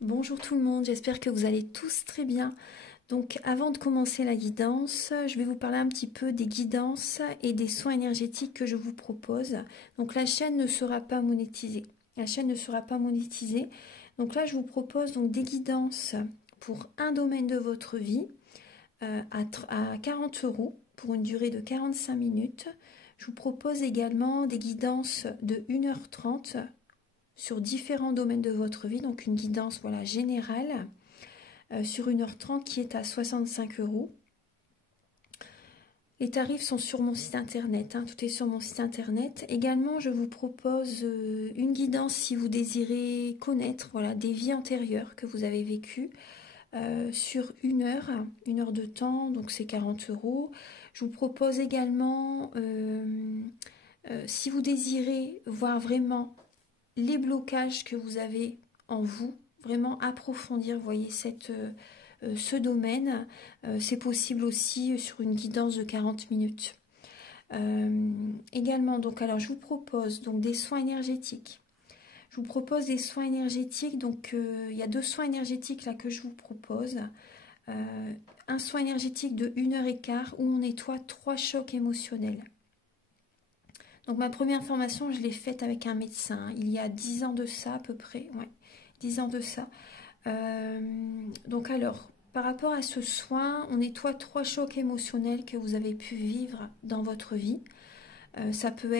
Bonjour tout le monde, j'espère que vous allez tous très bien. Donc avant de commencer la guidance, je vais vous parler un petit peu des guidances et des soins énergétiques que je vous propose. Donc la chaîne ne sera pas monétisée. La chaîne ne sera pas monétisée. Donc là je vous propose donc des guidances pour un domaine de votre vie à 40 € pour une durée de 45 minutes. Je vous propose également des guidances de 1h30 sur différents domaines de votre vie, donc une guidance voilà, générale sur 1h30 qui est à 65 €. Les tarifs sont sur mon site internet, hein, tout est sur mon site internet. Également, je vous propose une guidance si vous désirez connaître voilà, des vies antérieures que vous avez vécues sur une heure de temps, donc c'est 40 €. Je vous propose également, si vous désirez voir vraiment les blocages que vous avez en vous, vraiment approfondir, vous voyez, ce domaine. C'est possible aussi sur une guidance de 40 minutes. Également, donc, alors je vous propose donc des soins énergétiques. Je vous propose des soins énergétiques, donc il y a 2 soins énergétiques là que je vous propose. Un soin énergétique de 1h15 où on nettoie 3 chocs émotionnels. Donc ma première formation, je l'ai faite avec un médecin, il y a 10 ans de ça à peu près, ouais, 10 ans de ça. Donc alors, par rapport à ce soin, on nettoie 3 chocs émotionnels que vous avez pu vivre dans votre vie. Ça peut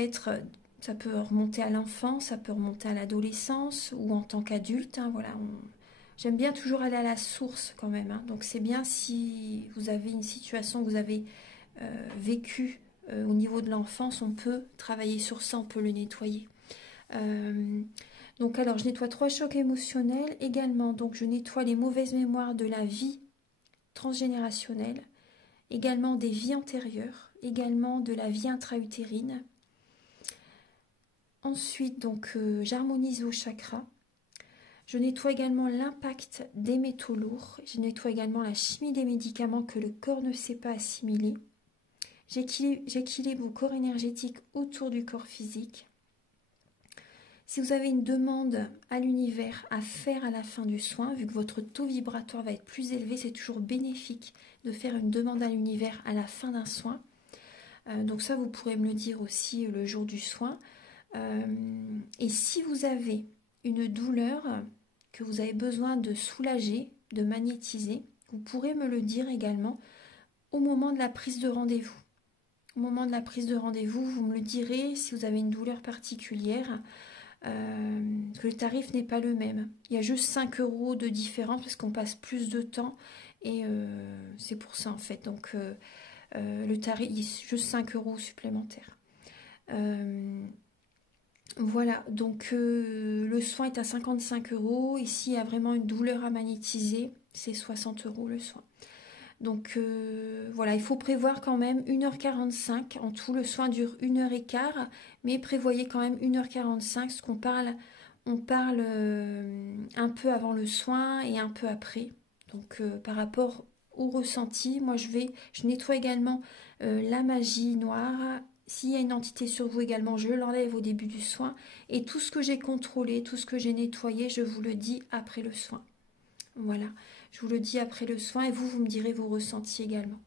remonter à l'enfance, ça peut remonter à l'adolescence ou en tant qu'adulte, hein, voilà. J'aime bien toujours aller à la source quand même, hein. Donc c'est bien si vous avez une situation que vous avez vécue au niveau de l'enfance, on peut travailler sur ça, on peut le nettoyer. Donc alors je nettoie 3 chocs émotionnels également, donc je nettoie les mauvaises mémoires de la vie transgénérationnelle, également des vies antérieures, également de la vie intra-utérine. Ensuite donc j'harmonise vos chakras. Je nettoie également l'impact des métaux lourds. Je nettoie également la chimie des médicaments que le corps ne sait pas assimiler. J'équilibre vos corps énergétiques autour du corps physique. Si vous avez une demande à l'univers à faire à la fin du soin, vu que votre taux vibratoire va être plus élevé, c'est toujours bénéfique de faire une demande à l'univers à la fin d'un soin. Donc ça, vous pourrez me le dire aussi le jour du soin. Et si vous avez une douleur que vous avez besoin de soulager, de magnétiser, vous pourrez me le dire également au moment de la prise de rendez-vous. Au moment de la prise de rendez-vous, vous me le direz si vous avez une douleur particulière. Que le tarif n'est pas le même. Il y a juste 5 € de différence parce qu'on passe plus de temps et c'est pour ça en fait. Donc le tarif, il y a juste 5 € supplémentaires. Voilà, donc le soin est à 55 €. Ici, il y a vraiment une douleur à magnétiser. C'est 60 € le soin. Donc voilà, il faut prévoir quand même 1h45. En tout, le soin dure 1h15, mais prévoyez quand même 1h45, parce qu'on parle, on parle un peu avant le soin et un peu après. Donc par rapport au ressenti, moi je nettoie également la magie noire. S'il y a une entité sur vous également, je l'enlève au début du soin. Et tout ce que j'ai contrôlé, tout ce que j'ai nettoyé, je vous le dis après le soin. Voilà, je vous le dis après le soin et vous me direz vos ressentis également.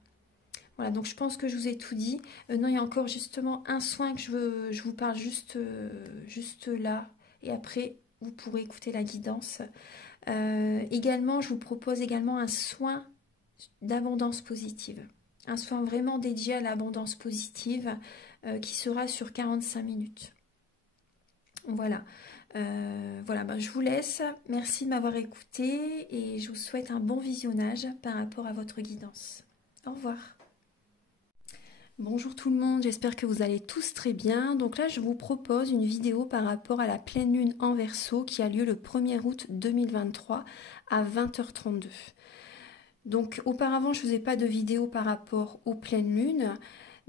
Voilà, donc je pense que je vous ai tout dit. Non, il y a encore justement un soin que je vous parle juste là. Et après, vous pourrez écouter la guidance. Également, je vous propose également un soin d'abondance positive. Un soin vraiment dédié à l'abondance positive qui sera sur 45 minutes. Voilà. Voilà, ben, je vous laisse. Merci de m'avoir écouté et je vous souhaite un bon visionnage par rapport à votre guidance. Au revoir. Bonjour tout le monde, j'espère que vous allez tous très bien. Donc là, je vous propose une vidéo par rapport à la pleine lune en Verseau qui a lieu le 1er août 2023 à 20h32. Donc auparavant, je ne faisais pas de vidéo par rapport aux pleines lunes.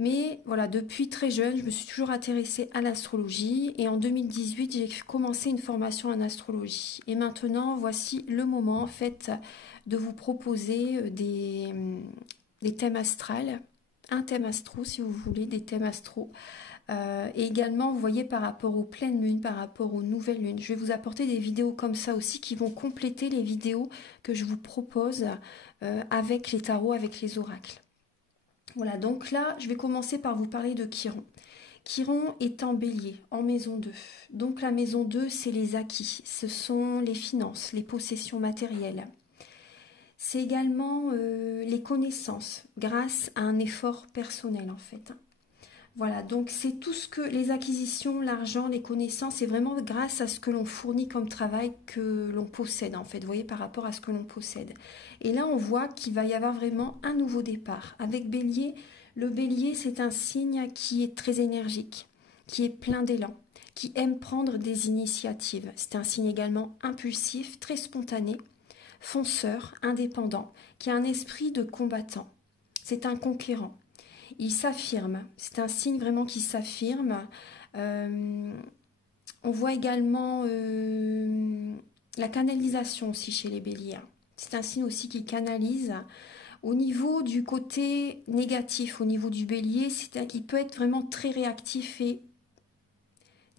Mais voilà, depuis très jeune, je me suis toujours intéressée à l'astrologie et en 2018, j'ai commencé une formation en astrologie. Et maintenant, voici le moment en fait de vous proposer des thèmes astrales, un thème astro si vous voulez, des thèmes astro Et également, vous voyez, par rapport aux pleines lunes, par rapport aux nouvelles lunes. Je vais vous apporter des vidéos comme ça aussi qui vont compléter les vidéos que je vous propose avec les tarots, avec les oracles. Voilà, donc là, je vais commencer par vous parler de Chiron. Chiron est en bélier, en maison 2. Donc la maison 2, c'est les acquis, ce sont les finances, les possessions matérielles. C'est également les connaissances, grâce à un effort personnel en fait. Voilà, donc c'est tout ce que les acquisitions, l'argent, les connaissances, c'est vraiment grâce à ce que l'on fournit comme travail que l'on possède en fait, vous voyez, par rapport à ce que l'on possède. Et là, on voit qu'il va y avoir vraiment un nouveau départ. Avec Bélier, le Bélier, c'est un signe qui est très énergique, qui est plein d'élan, qui aime prendre des initiatives. C'est un signe également impulsif, très spontané, fonceur, indépendant, qui a un esprit de combattant. C'est un conquérant. Il s'affirme, c'est un signe vraiment qui s'affirme. On voit également la canalisation aussi chez les béliers. C'est un signe aussi qui canalise. Au niveau du côté négatif, au niveau du bélier, c'est qu'il peut être vraiment très réactif et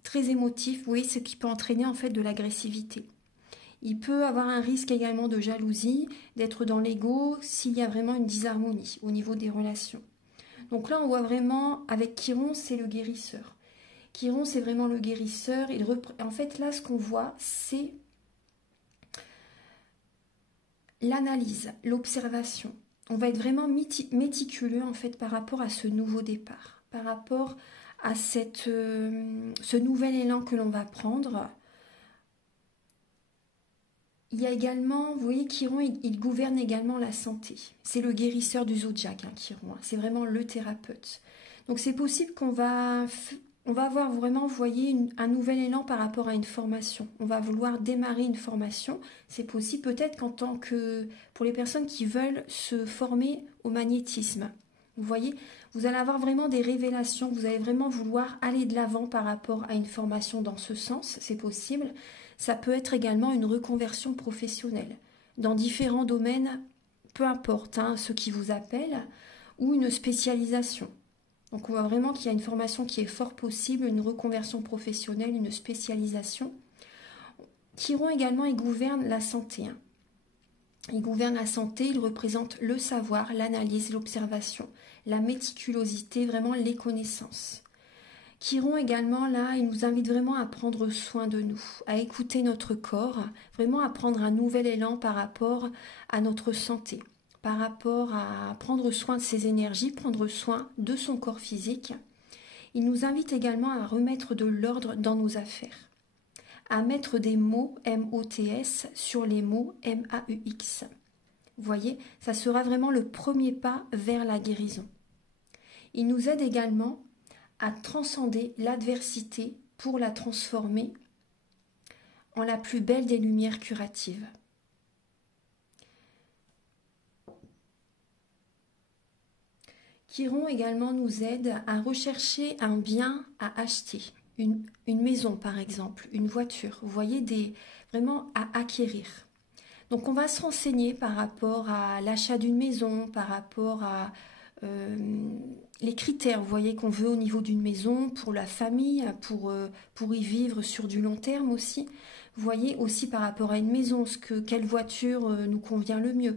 très émotif. Vous voyez, ce qui peut entraîner en fait de l'agressivité. Il peut avoir un risque également de jalousie, d'être dans l'ego s'il y a vraiment une disharmonie au niveau des relations. Donc là, on voit vraiment, avec Chiron, c'est le guérisseur. Chiron, c'est vraiment le guérisseur. En fait, là, ce qu'on voit, c'est l'analyse, l'observation. On va être vraiment méticuleux, en fait, par rapport à ce nouveau départ, par rapport à ce nouvel élan que l'on va prendre. Il y a également, vous voyez, Chiron, il gouverne également la santé. C'est le guérisseur du zodiaque, hein, Chiron. C'est vraiment le thérapeute. Donc c'est possible qu'on va avoir vraiment, vous voyez, un nouvel élan par rapport à une formation. On va vouloir démarrer une formation. C'est possible peut-être pour les personnes qui veulent se former au magnétisme. Vous voyez, vous allez avoir vraiment des révélations. Vous allez vraiment vouloir aller de l'avant par rapport à une formation dans ce sens. C'est possible. Ça peut être également une reconversion professionnelle dans différents domaines, peu importe hein, ce qui vous appelle, ou une spécialisation. Donc on voit vraiment qu'il y a une formation qui est fort possible, une reconversion professionnelle, une spécialisation. Chiron également, il gouverne la santé. Hein. Il gouverne la santé, il représente le savoir, l'analyse, l'observation, la méticulosité, vraiment les connaissances. Chiron également, là, il nous invite vraiment à prendre soin de nous, à écouter notre corps, vraiment à prendre un nouvel élan par rapport à notre santé, par rapport à prendre soin de ses énergies, prendre soin de son corps physique. Il nous invite également à remettre de l'ordre dans nos affaires, à mettre des mots M-O-T-S sur les mots M-A-U-X. Vous voyez, ça sera vraiment le premier pas vers la guérison. Il nous aide également à transcender l'adversité pour la transformer en la plus belle des lumières curatives. Chiron également nous aide à rechercher un bien à acheter, une maison par exemple, une voiture, vous voyez, vraiment à acquérir. Donc on va se renseigner par rapport à l'achat d'une maison, par rapport à les critères, vous voyez, qu'on veut au niveau d'une maison, pour la famille, pour y vivre sur du long terme aussi. Vous voyez aussi par rapport à une maison, quelle voiture nous convient le mieux.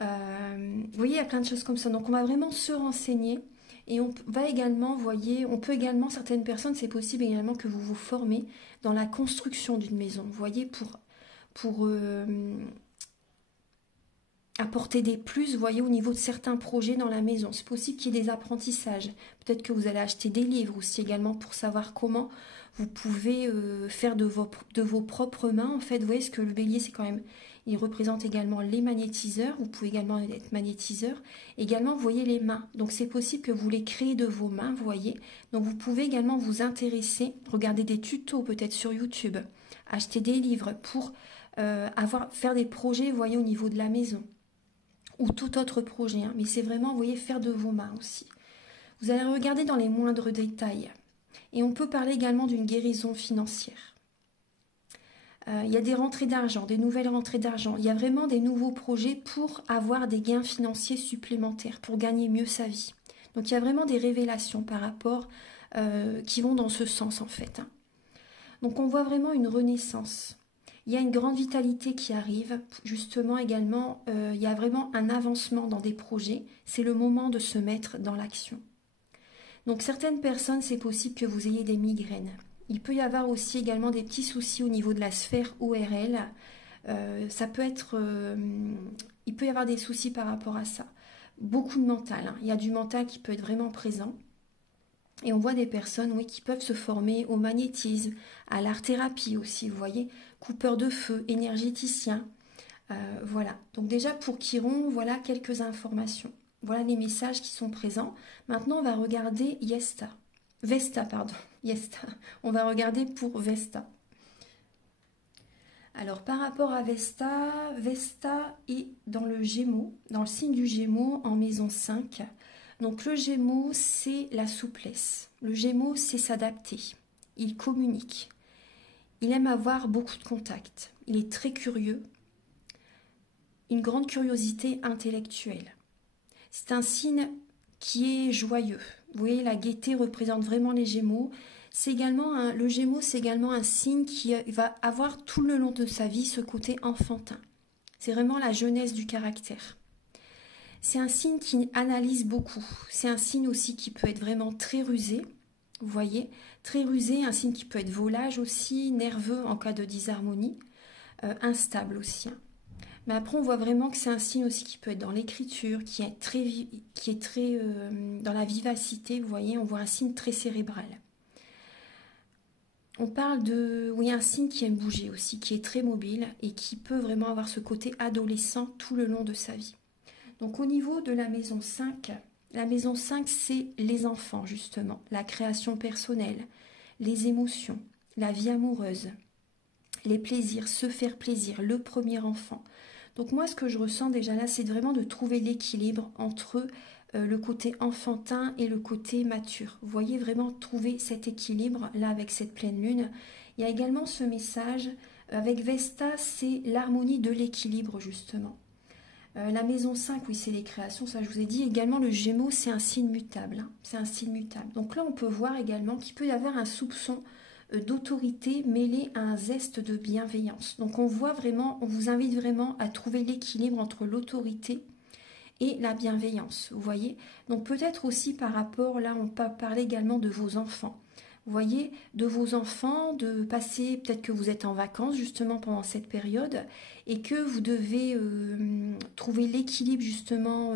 Vous voyez, il y a plein de choses comme ça. Donc on va vraiment se renseigner et on va également, vous voyez, on peut également, certaines personnes, c'est possible également que vous vous formez dans la construction d'une maison. Vous voyez, pour apporter des plus, vous voyez, au niveau de certains projets dans la maison. C'est possible qu'il y ait des apprentissages. Peut-être que vous allez acheter des livres aussi également pour savoir comment vous pouvez faire de vos propres mains. En fait, vous voyez, ce que le bélier, c'est quand même, il représente également les magnétiseurs. Vous pouvez également être magnétiseur. Également, vous voyez les mains. Donc, c'est possible que vous les créez de vos mains, vous voyez. Donc, vous pouvez également vous intéresser, regarder des tutos peut-être sur YouTube, acheter des livres pour faire des projets, vous voyez, au niveau de la maison. Ou tout autre projet, hein. Mais c'est vraiment, vous voyez, faire de vos mains aussi. Vous allez regarder dans les moindres détails. Et on peut parler également d'une guérison financière. Il y a des rentrées d'argent, des nouvelles rentrées d'argent. Il y a vraiment des nouveaux projets pour avoir des gains financiers supplémentaires, pour gagner mieux sa vie. Donc il y a vraiment des révélations par rapport qui vont dans ce sens en fait. Donc on voit vraiment une renaissance. Il y a une grande vitalité qui arrive, justement également, il y a vraiment un avancement dans des projets. C'est le moment de se mettre dans l'action. Donc certaines personnes, c'est possible que vous ayez des migraines. Il peut y avoir aussi également des petits soucis au niveau de la sphère ORL. Ça peut être, il peut y avoir des soucis par rapport à ça. Beaucoup de mental, hein. Il y a du mental qui peut être vraiment présent. Et on voit des personnes, oui, qui peuvent se former au magnétisme, à l'art-thérapie aussi, vous voyez, coupeur de feu, énergéticien. Voilà. Donc déjà pour Chiron, voilà quelques informations. Voilà les messages qui sont présents. Maintenant, on va regarder Vesta, pardon. Yesta. On va regarder pour Vesta. Alors par rapport à Vesta, Vesta est dans le Gémeaux, dans le signe du Gémeaux en maison 5. Donc le Gémeaux, c'est la souplesse. Le Gémeaux, c'est s'adapter. Il communique. Il aime avoir beaucoup de contacts. Il est très curieux. Une grande curiosité intellectuelle. C'est un signe qui est joyeux. Vous voyez, la gaieté représente vraiment les Gémeaux. C'est également le Gémeaux, c'est également un signe qui va avoir tout le long de sa vie ce côté enfantin. C'est vraiment la jeunesse du caractère. C'est un signe qui analyse beaucoup. C'est un signe aussi qui peut être vraiment très rusé. Vous voyez, très rusé, un signe qui peut être volage aussi, nerveux en cas de disharmonie, instable aussi. Mais après, on voit vraiment que c'est un signe aussi qui peut être dans l'écriture, qui est très dans la vivacité. Vous voyez, on voit un signe très cérébral. On parle de, oui, un signe qui aime bouger aussi, qui est très mobile et qui peut vraiment avoir ce côté adolescent tout le long de sa vie. Donc au niveau de la maison 5 c'est les enfants justement, la création personnelle, les émotions, la vie amoureuse, les plaisirs, se faire plaisir, le premier enfant. Donc moi ce que je ressens déjà là, c'est vraiment de trouver l'équilibre entre le côté enfantin et le côté mature. Vous voyez vraiment trouver cet équilibre là avec cette pleine lune. Il y a également ce message avec Vesta, c'est l'harmonie de l'équilibre justement. La maison 5, oui, c'est les créations, ça je vous ai dit. Également, le Gémeaux, c'est un signe mutable. Hein, c'est un signe mutable. Donc là, on peut voir également qu'il peut y avoir un soupçon d'autorité mêlé à un zeste de bienveillance. Donc on voit vraiment, on vous invite vraiment à trouver l'équilibre entre l'autorité et la bienveillance, vous voyez. Donc peut-être aussi par rapport, là, on peut parler également de vos enfants. Vous voyez, de vos enfants, de passer, peut-être que vous êtes en vacances justement pendant cette période et que vous devez trouver l'équilibre justement,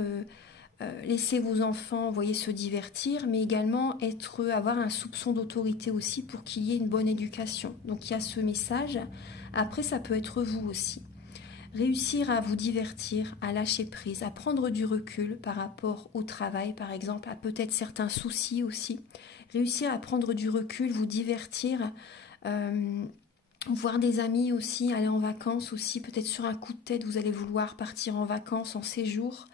laisser vos enfants, vous voyez, se divertir, mais également avoir un soupçon d'autorité aussi pour qu'il y ait une bonne éducation. Donc il y a ce message. Après, ça peut être vous aussi. Réussir à vous divertir, à lâcher prise, à prendre du recul par rapport au travail, par exemple, à peut-être certains soucis aussi. Réussir à prendre du recul, vous divertir, voir des amis aussi, aller en vacances aussi, peut-être sur un coup de tête, vous allez vouloir partir en vacances, en séjour.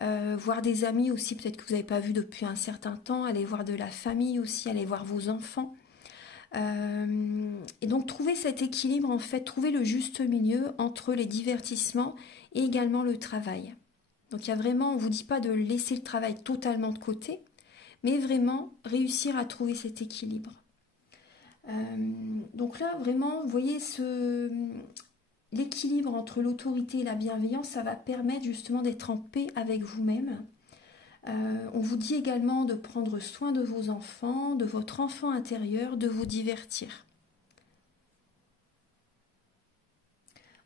Voir des amis aussi, peut-être que vous n'avez pas vu depuis un certain temps, aller voir de la famille aussi, aller voir vos enfants. Et donc trouver cet équilibre, en fait, trouver le juste milieu entre les divertissements et également le travail. Donc il y a vraiment, on ne vous dit pas de laisser le travail totalement de côté, mais vraiment réussir à trouver cet équilibre. Donc là, vraiment, vous voyez, l'équilibre entre l'autorité et la bienveillance, ça va permettre justement d'être en paix avec vous-même. On vous dit également de prendre soin de vos enfants, de votre enfant intérieur, de vous divertir.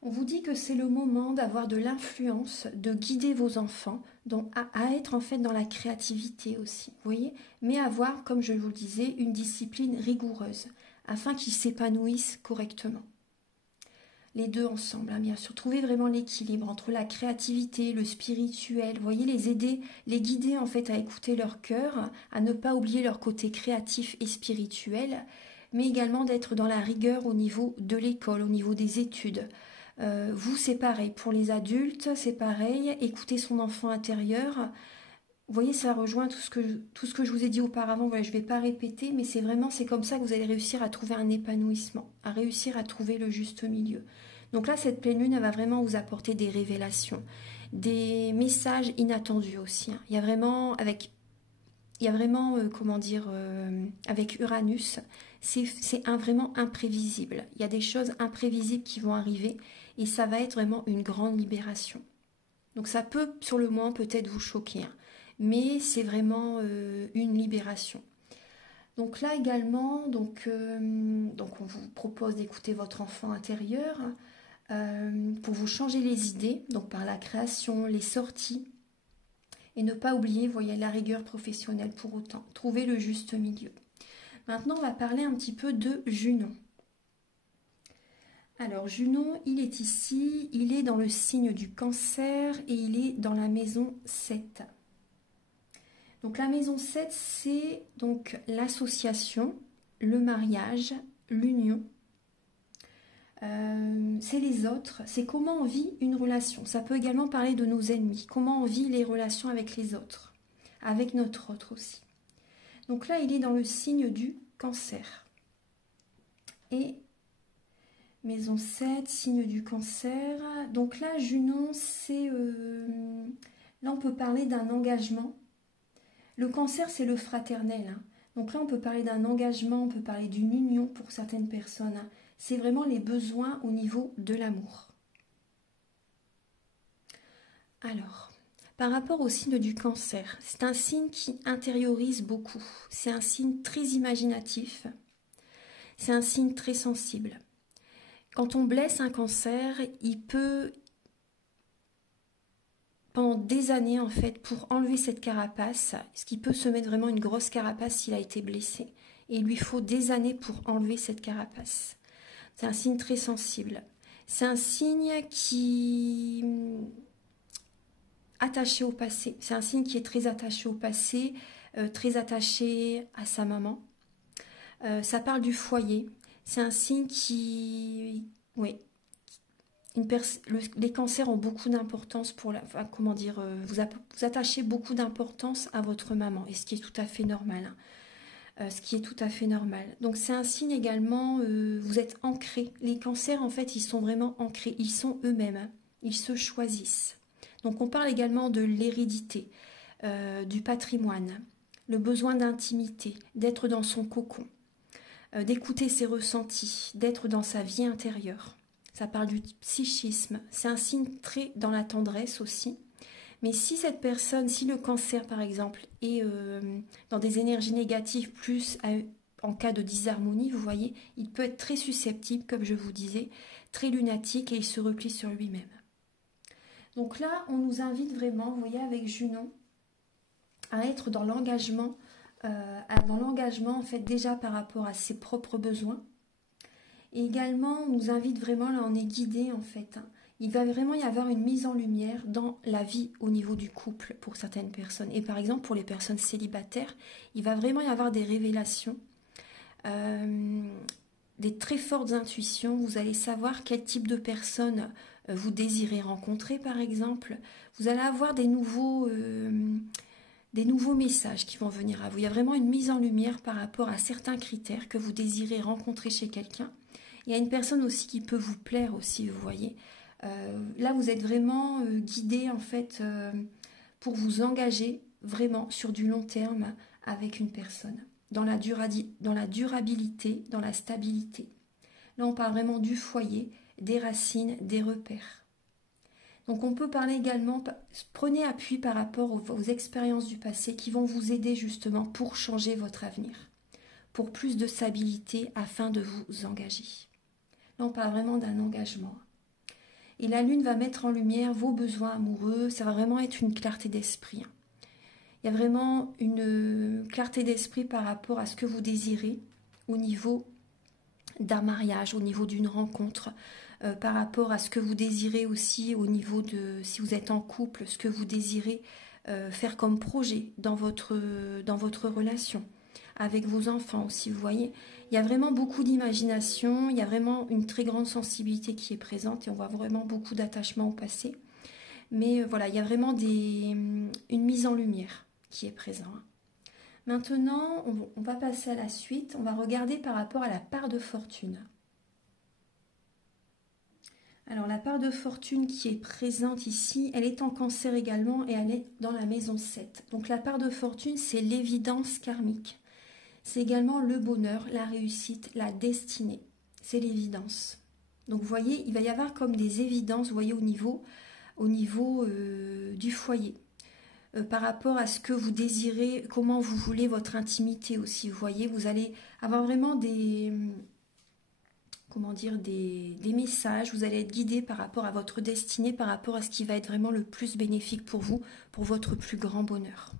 On vous dit que c'est le moment d'avoir de l'influence, de guider vos enfants, donc à être en fait dans la créativité aussi, vous voyez, mais avoir, comme je vous le disais, une discipline rigoureuse, afin qu'ils s'épanouissent correctement. Les deux ensemble, hein, bien sûr. Trouver vraiment l'équilibre entre la créativité, le spirituel. Vous voyez, les aider, les guider en fait à écouter leur cœur, à ne pas oublier leur côté créatif et spirituel, mais également d'être dans la rigueur au niveau de l'école, au niveau des études. Vous, c'est pareil. Pour les adultes, c'est pareil. Écouter son enfant intérieur. Vous voyez, ça rejoint tout ce que je vous ai dit auparavant. Voilà, je ne vais pas répéter, mais c'est comme ça que vous allez réussir à trouver un épanouissement, à réussir à trouver le juste milieu. Donc là, cette pleine lune, elle va vraiment vous apporter des révélations, des messages inattendus aussi. Hein. Il y a vraiment, avec il y a vraiment, comment dire, avec Uranus, c'est vraiment imprévisible. Il y a des choses imprévisibles qui vont arriver et ça va être vraiment une grande libération. Donc ça peut, sur le moment, peut-être vous choquer, hein, mais c'est vraiment une libération. Donc là également, donc on vous propose d'écouter votre enfant intérieur pour vous changer les idées, donc par la création, les sorties, et ne pas oublier, voyez, la rigueur professionnelle pour autant. Trouver le juste milieu. Maintenant, on va parler un petit peu de Junon. Alors, Junon, il est ici, il est dans le signe du Cancer et il est dans la maison 7. Donc, la maison 7, c'est donc l'association, le mariage, l'union. C'est les autres, c'est comment on vit une relation. Ça peut également parler de nos ennemis, comment on vit les relations avec les autres, avec notre autre aussi. Donc là, il est dans le signe du Cancer. Et maison 7, signe du Cancer. Donc là, Junon, c'est... là, on peut parler d'un engagement. Le Cancer, c'est le fraternel, hein. Donc là, on peut parler d'un engagement, on peut parler d'une union pour certaines personnes, hein. C'est vraiment les besoins au niveau de l'amour. Alors, par rapport au signe du Cancer, c'est un signe qui intériorise beaucoup. C'est un signe très imaginatif. C'est un signe très sensible. Quand on blesse un Cancer, il peut, pendant des années en fait, pour enlever cette carapace, ce qui peut se mettre vraiment une grosse carapace s'il a été blessé. Et il lui faut des années pour enlever cette carapace. C'est un signe très sensible. C'est un signe qui attaché au passé. C'est un signe qui est très attaché au passé, très attaché à sa maman. Ça parle du foyer. C'est un signe qui... Oui. Les cancers ont beaucoup d'importance pour la... Enfin, comment dire, vous attachez beaucoup d'importance à votre maman, et ce qui est tout à fait normal, hein. Ce qui est tout à fait normal. Donc c'est un signe également, vous êtes ancrés. Les cancers, en fait, ils sont vraiment ancrés. Ils sont eux-mêmes, hein. Ils se choisissent. Donc on parle également de l'hérédité, du patrimoine, le besoin d'intimité, d'être dans son cocon, d'écouter ses ressentis, d'être dans sa vie intérieure. Ça parle du psychisme. C'est un signe très dans la tendresse aussi. Mais si cette personne, si le Cancer par exemple, est dans des énergies négatives plus en cas de disharmonie, vous voyez, il peut être très susceptible, comme je vous disais, très lunatique et il se replie sur lui-même. Donc là, on nous invite vraiment, vous voyez, avec Junon, à être dans l'engagement en fait déjà par rapport à ses propres besoins. Et également, on nous invite vraiment, là on est guidé en fait, hein. Il va vraiment y avoir une mise en lumière dans la vie au niveau du couple pour certaines personnes. Et par exemple, pour les personnes célibataires, il va vraiment y avoir des révélations, des très fortes intuitions. Vous allez savoir quel type de personne vous désirez rencontrer, par exemple. Vous allez avoir des nouveaux messages qui vont venir à vous. Il y a vraiment une mise en lumière par rapport à certains critères que vous désirez rencontrer chez quelqu'un. Il y a une personne aussi qui peut vous plaire aussi, vous voyez. Là, vous êtes vraiment guidé en fait pour vous engager vraiment sur du long terme avec une personne, dans la durabilité, dans la stabilité. Là, on parle vraiment du foyer, des racines, des repères. Donc, on peut parler également, prenez appui par rapport aux expériences du passé qui vont vous aider justement pour changer votre avenir, pour plus de stabilité afin de vous engager. Là, on parle vraiment d'un engagement. Et la lune va mettre en lumière vos besoins amoureux. Ça va vraiment être une clarté d'esprit. Il y a vraiment une clarté d'esprit par rapport à ce que vous désirez au niveau d'un mariage, au niveau d'une rencontre, par rapport à ce que vous désirez aussi au niveau de, si vous êtes en couple, ce que vous désirez faire comme projet dans votre relation, avec vos enfants aussi, vous voyez. Il y a vraiment beaucoup d'imagination, il y a vraiment une très grande sensibilité qui est présente et on voit vraiment beaucoup d'attachement au passé. Mais voilà, il y a vraiment une mise en lumière qui est présente. Maintenant, on va passer à la suite. On va regarder par rapport à la part de fortune. Alors la part de fortune qui est présente ici, elle est en Cancer également et elle est dans la maison 7. Donc la part de fortune, c'est l'évidence karmique. C'est également le bonheur, la réussite, la destinée. C'est l'évidence. Donc vous voyez, il va y avoir comme des évidences, vous voyez, au niveau du foyer. Par rapport à ce que vous désirez, comment vous voulez votre intimité aussi. Vous voyez, vous allez avoir vraiment des, comment dire, des messages, vous allez être guidé par rapport à votre destinée, par rapport à ce qui va être vraiment le plus bénéfique pour vous, pour votre plus grand bonheur.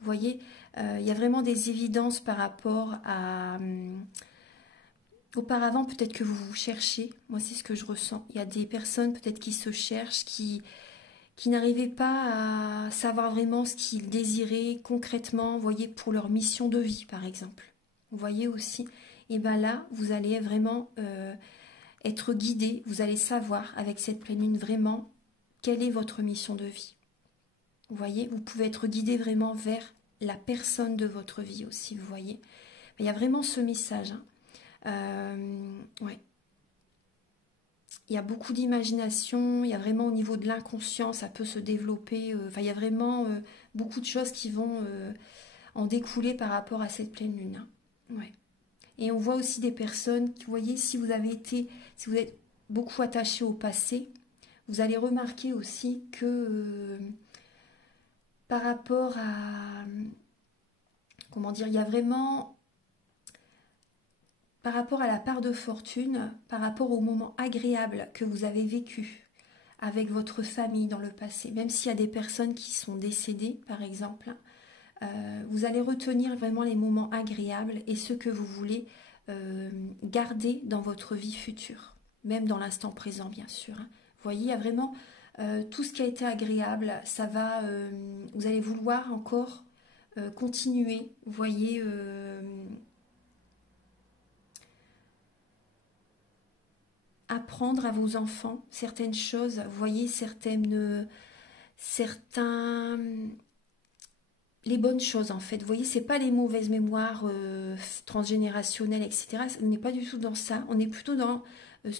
Vous voyez, il y a vraiment des évidences par rapport à... auparavant, peut-être que vous vous cherchez, moi c'est ce que je ressens. Il y a des personnes peut-être qui se cherchent, qui n'arrivaient pas à savoir vraiment ce qu'ils désiraient concrètement, vous voyez, pour leur mission de vie par exemple. Vous voyez aussi, et bien là, vous allez vraiment être guidé, vous allez savoir avec cette pleine lune vraiment quelle est votre mission de vie. Vous voyez, vous pouvez être guidé vraiment vers la personne de votre vie aussi, vous voyez. Il y a vraiment ce message. Ouais. Il y a beaucoup d'imagination, il y a vraiment au niveau de l'inconscient, ça peut se développer. Enfin, il y a vraiment beaucoup de choses qui vont en découler par rapport à cette pleine lune. Hein. Ouais. Et on voit aussi des personnes, vous voyez, si vous êtes beaucoup attaché au passé, vous allez remarquer aussi que par rapport à, comment dire, il y a vraiment, par rapport à la part de fortune, par rapport au moment agréable que vous avez vécu avec votre famille dans le passé, même s'il y a des personnes qui sont décédées, par exemple, vous allez retenir vraiment les moments agréables et ce que vous voulez garder dans votre vie future, même dans l'instant présent, bien sûr. Hein. Vous voyez, il y a vraiment tout ce qui a été agréable, ça va, vous allez vouloir encore continuer, vous voyez, apprendre à vos enfants certaines choses, vous voyez, certains les bonnes choses en fait. Vous voyez, c'est pas les mauvaises mémoires transgénérationnelles, etc. On n'est pas du tout dans ça. On est plutôt dans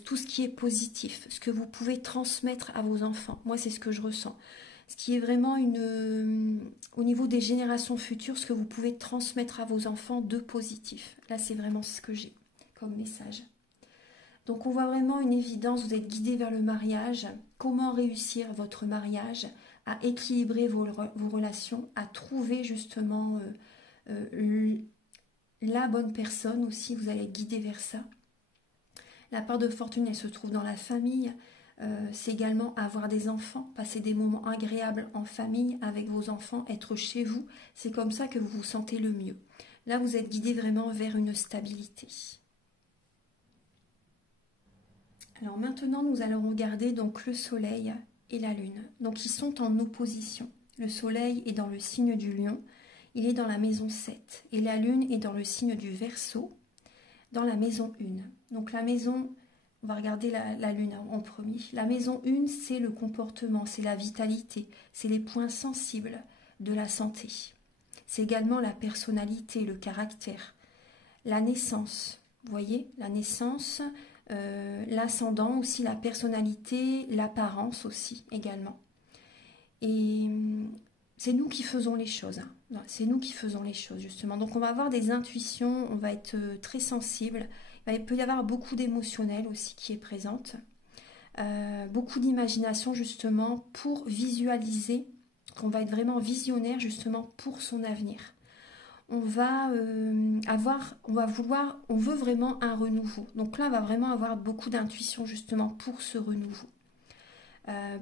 tout ce qui est positif, ce que vous pouvez transmettre à vos enfants. Moi, c'est ce que je ressens. Ce qui est vraiment au niveau des générations futures, ce que vous pouvez transmettre à vos enfants de positif. Là, c'est vraiment ce que j'ai comme message. Donc, on voit vraiment une évidence. Vous êtes guidé vers le mariage. Comment réussir votre mariage, à équilibrer vos relations, à trouver justement la bonne personne aussi, vous allez être guidé vers ça. La part de fortune, elle se trouve dans la famille, c'est également avoir des enfants, passer des moments agréables en famille avec vos enfants, être chez vous, c'est comme ça que vous vous sentez le mieux. Là, vous êtes guidé vraiment vers une stabilité. Alors maintenant, nous allons regarder donc le soleil et la lune. Donc ils sont en opposition. Le soleil est dans le signe du lion, il est dans la maison 7. Et la lune est dans le signe du Verseau, dans la maison 1. Donc la maison, on va regarder la lune en premier. La maison 1, c'est le comportement, c'est la vitalité, c'est les points sensibles de la santé. C'est également la personnalité, le caractère, la naissance. Vous voyez, la naissance, l'ascendant aussi, la personnalité, l'apparence aussi également. Et c'est nous qui faisons les choses. Hein. C'est nous qui faisons les choses justement. Donc on va avoir des intuitions, on va être très sensible. Il peut y avoir beaucoup d'émotionnel aussi qui est présente. Beaucoup d'imagination justement pour visualiser. On va être vraiment visionnaire justement pour son avenir. On veut vraiment un renouveau. Donc là, on va vraiment avoir beaucoup d'intuition justement pour ce renouveau.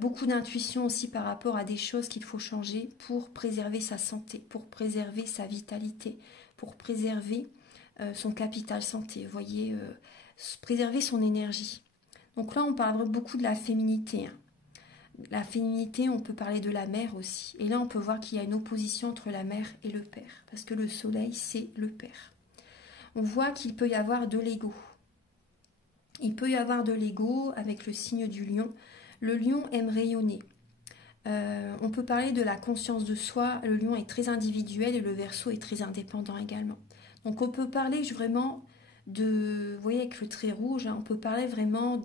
Beaucoup d'intuition aussi par rapport à des choses qu'il faut changer pour préserver sa santé, pour préserver sa vitalité, pour préserver son capital santé, vous voyez, préserver son énergie. Donc là, on parle beaucoup de la féminité. Hein. La féminité, on peut parler de la mère aussi. Et là, on peut voir qu'il y a une opposition entre la mère et le père. Parce que le soleil, c'est le père. On voit qu'il peut y avoir de l'ego. Il peut y avoir de l'ego avec le signe du lion. Le lion aime rayonner. On peut parler de la conscience de soi. Le lion est très individuel et le Verseau est très indépendant également. Donc on peut parler vraiment de... Vous voyez avec le trait rouge, hein, on peut parler vraiment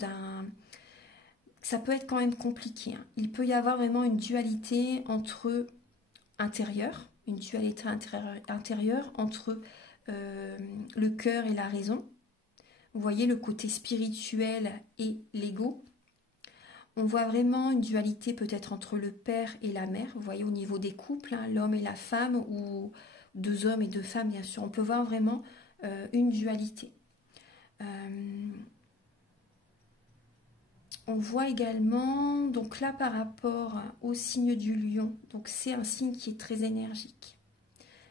ça peut être quand même compliqué. Hein. Il peut y avoir vraiment une dualité entre intérieure, une dualité intérieure entre le cœur et la raison. Vous voyez le côté spirituel et l'ego. On voit vraiment une dualité peut-être entre le père et la mère. Vous voyez au niveau des couples, hein, l'homme et la femme, ou deux hommes et deux femmes, bien sûr. On peut voir vraiment une dualité. On voit également, donc là par rapport au signe du lion, donc c'est un signe qui est très énergique.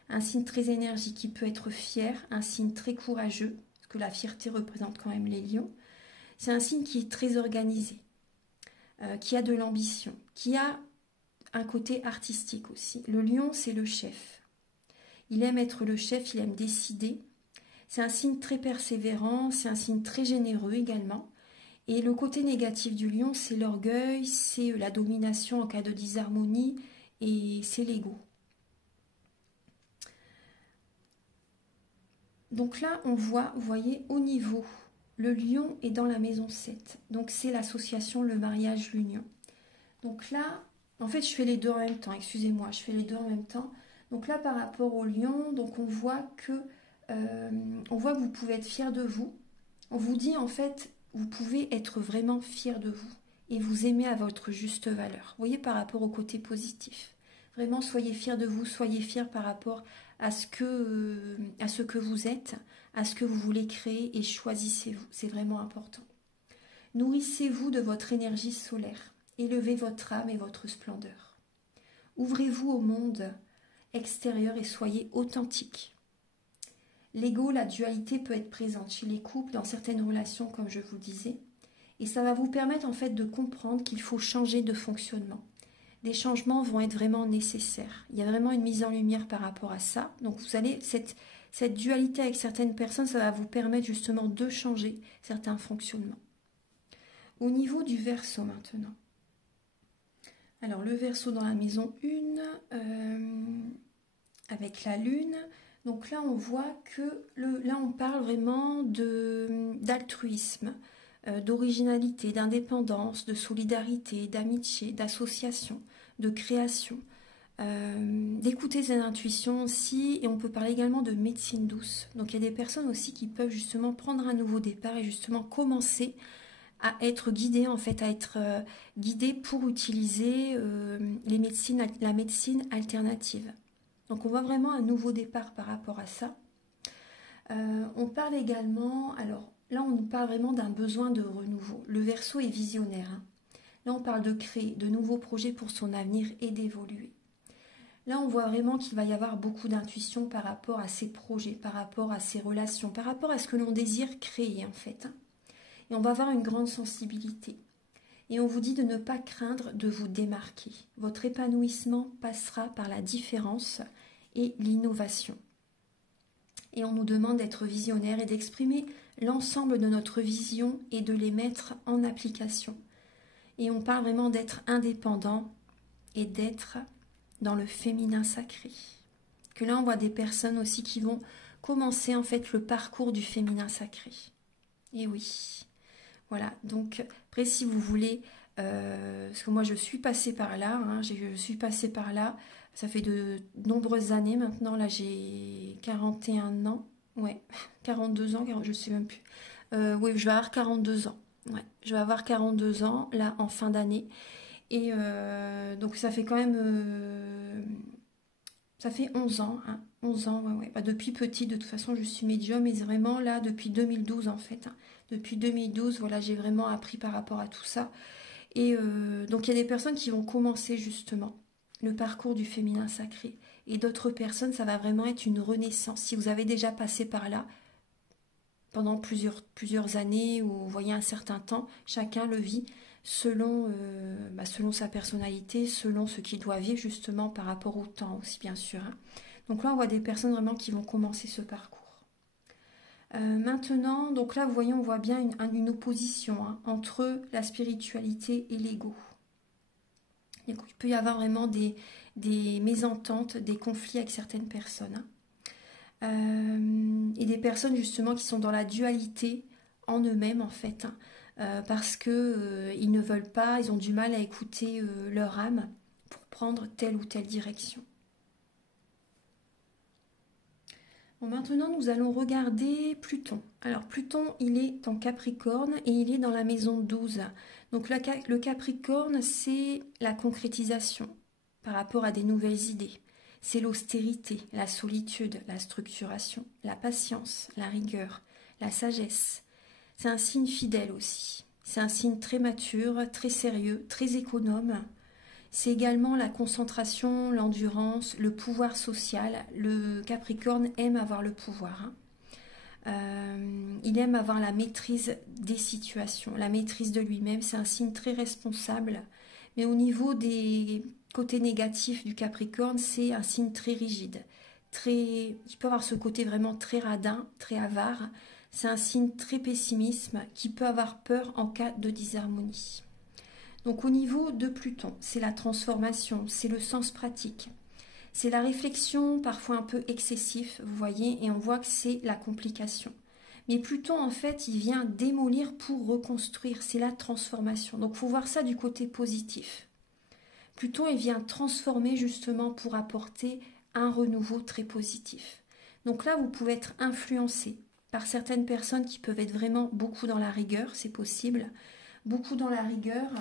Un signe très énergique qui peut être fier, un signe très courageux, parce que la fierté représente quand même les lions. C'est un signe qui est très organisé, qui a de l'ambition, qui a un côté artistique aussi. Le lion, c'est le chef. Il aime être le chef, il aime décider. C'est un signe très persévérant, c'est un signe très généreux également. Et le côté négatif du lion, c'est l'orgueil, c'est la domination en cas de disharmonie et c'est l'ego. Donc là, on voit, vous voyez, au niveau, le lion est dans la maison 7. Donc c'est l'association, le mariage, l'union. Donc là, en fait, je fais les deux en même temps, excusez-moi, je fais les deux en même temps. Donc là, par rapport au lion, donc on voit que vous pouvez être fier de vous. On vous dit en fait, vous pouvez être vraiment fier de vous et vous aimer à votre juste valeur. Vous voyez, par rapport au côté positif. Vraiment, soyez fiers de vous, soyez fiers par rapport à ce que vous êtes, à ce que vous voulez créer et choisissez-vous. C'est vraiment important. Nourrissez-vous de votre énergie solaire. Élevez votre âme et votre splendeur. Ouvrez-vous au monde extérieur et soyez authentique. L'ego, la dualité peut être présente chez les couples, dans certaines relations, comme je vous disais. Et ça va vous permettre en fait de comprendre qu'il faut changer de fonctionnement. Des changements vont être vraiment nécessaires. Il y a vraiment une mise en lumière par rapport à ça. Donc vous allez, cette dualité avec certaines personnes, ça va vous permettre justement de changer certains fonctionnements. Au niveau du Verseau maintenant. Alors le Verseau dans la maison 1, avec la Lune. Donc là, on voit que là, on parle vraiment d'altruisme, d'originalité, d'indépendance, de solidarité, d'amitié, d'association, de création, d'écouter ses intuitions aussi. Et on peut parler également de médecine douce. Donc il y a des personnes aussi qui peuvent justement prendre un nouveau départ et justement commencer à être guidées, en fait, à être guidées pour utiliser la médecine alternative. Donc on voit vraiment un nouveau départ par rapport à ça. On parle également, alors là on nous parle vraiment d'un besoin de renouveau. Le Verseau est visionnaire. Hein. Là on parle de créer de nouveaux projets pour son avenir et d'évoluer. Là on voit vraiment qu'il va y avoir beaucoup d'intuition par rapport à ses projets, par rapport à ses relations, par rapport à ce que l'on désire créer en fait. Hein. Et on va avoir une grande sensibilité. Et on vous dit de ne pas craindre de vous démarquer. Votre épanouissement passera par la différence et l'innovation. Et on nous demande d'être visionnaire et d'exprimer l'ensemble de notre vision et de les mettre en application. Et on parle vraiment d'être indépendant et d'être dans le féminin sacré. Que là, on voit des personnes aussi qui vont commencer en fait le parcours du féminin sacré. Et oui. Voilà, donc après si vous voulez, parce que moi je suis passée par là, hein, je suis passée par là, ça fait de nombreuses années maintenant, là j'ai 41 ans, ouais, 42 ans, je ne sais même plus, oui je vais avoir 42 ans, ouais, je vais avoir 42 ans là en fin d'année, et donc ça fait quand même, ça fait 11 ans, hein, 11 ans, ouais. Bah, depuis petit, de toute façon, je suis médium, et vraiment là, depuis 2012 en fait. Hein. Depuis 2012, voilà, j'ai vraiment appris par rapport à tout ça. Et donc, il y a des personnes qui vont commencer justement le parcours du féminin sacré. Et d'autres personnes, ça va vraiment être une renaissance. Si vous avez déjà passé par là pendant plusieurs années, ou vous voyez un certain temps, chacun le vit selon sa personnalité, selon ce qu'il doit vivre justement par rapport au temps aussi bien sûr. Hein. Donc là on voit des personnes vraiment qui vont commencer ce parcours. Maintenant, donc là vous voyez, on voit bien une opposition hein, entre la spiritualité et l'ego. Il peut y avoir vraiment des mésententes, des conflits avec certaines personnes. Hein. Et des personnes justement qui sont dans la dualité en eux-mêmes en fait. Hein. parce que ils ne veulent pas, ils ont du mal à écouter leur âme pour prendre telle ou telle direction. Bon, maintenant, nous allons regarder Pluton. Alors, Pluton, il est en Capricorne et il est dans la maison 12. Donc, le Capricorne, c'est la concrétisation par rapport à des nouvelles idées. C'est l'austérité, la solitude, la structuration, la patience, la rigueur, la sagesse. C'est un signe fidèle aussi. C'est un signe très mature, très sérieux, très économe. C'est également la concentration, l'endurance, le pouvoir social. Le Capricorne aime avoir le pouvoir, hein. Il aime avoir la maîtrise des situations, la maîtrise de lui-même. C'est un signe très responsable. Mais au niveau des côtés négatifs du Capricorne, c'est un signe très rigide. Il peut avoir ce côté vraiment très radin, très avare. C'est un signe très pessimiste qui peut avoir peur en cas de disharmonie. Donc au niveau de Pluton, c'est la transformation, c'est le sens pratique. C'est la réflexion parfois un peu excessive, vous voyez, et on voit que c'est la complication. Mais Pluton, en fait, il vient démolir pour reconstruire, c'est la transformation. Donc il faut voir ça du côté positif. Pluton, il vient transformer justement pour apporter un renouveau très positif. Donc là, vous pouvez être influencé par certaines personnes qui peuvent être vraiment beaucoup dans la rigueur, c'est possible. Beaucoup dans la rigueur,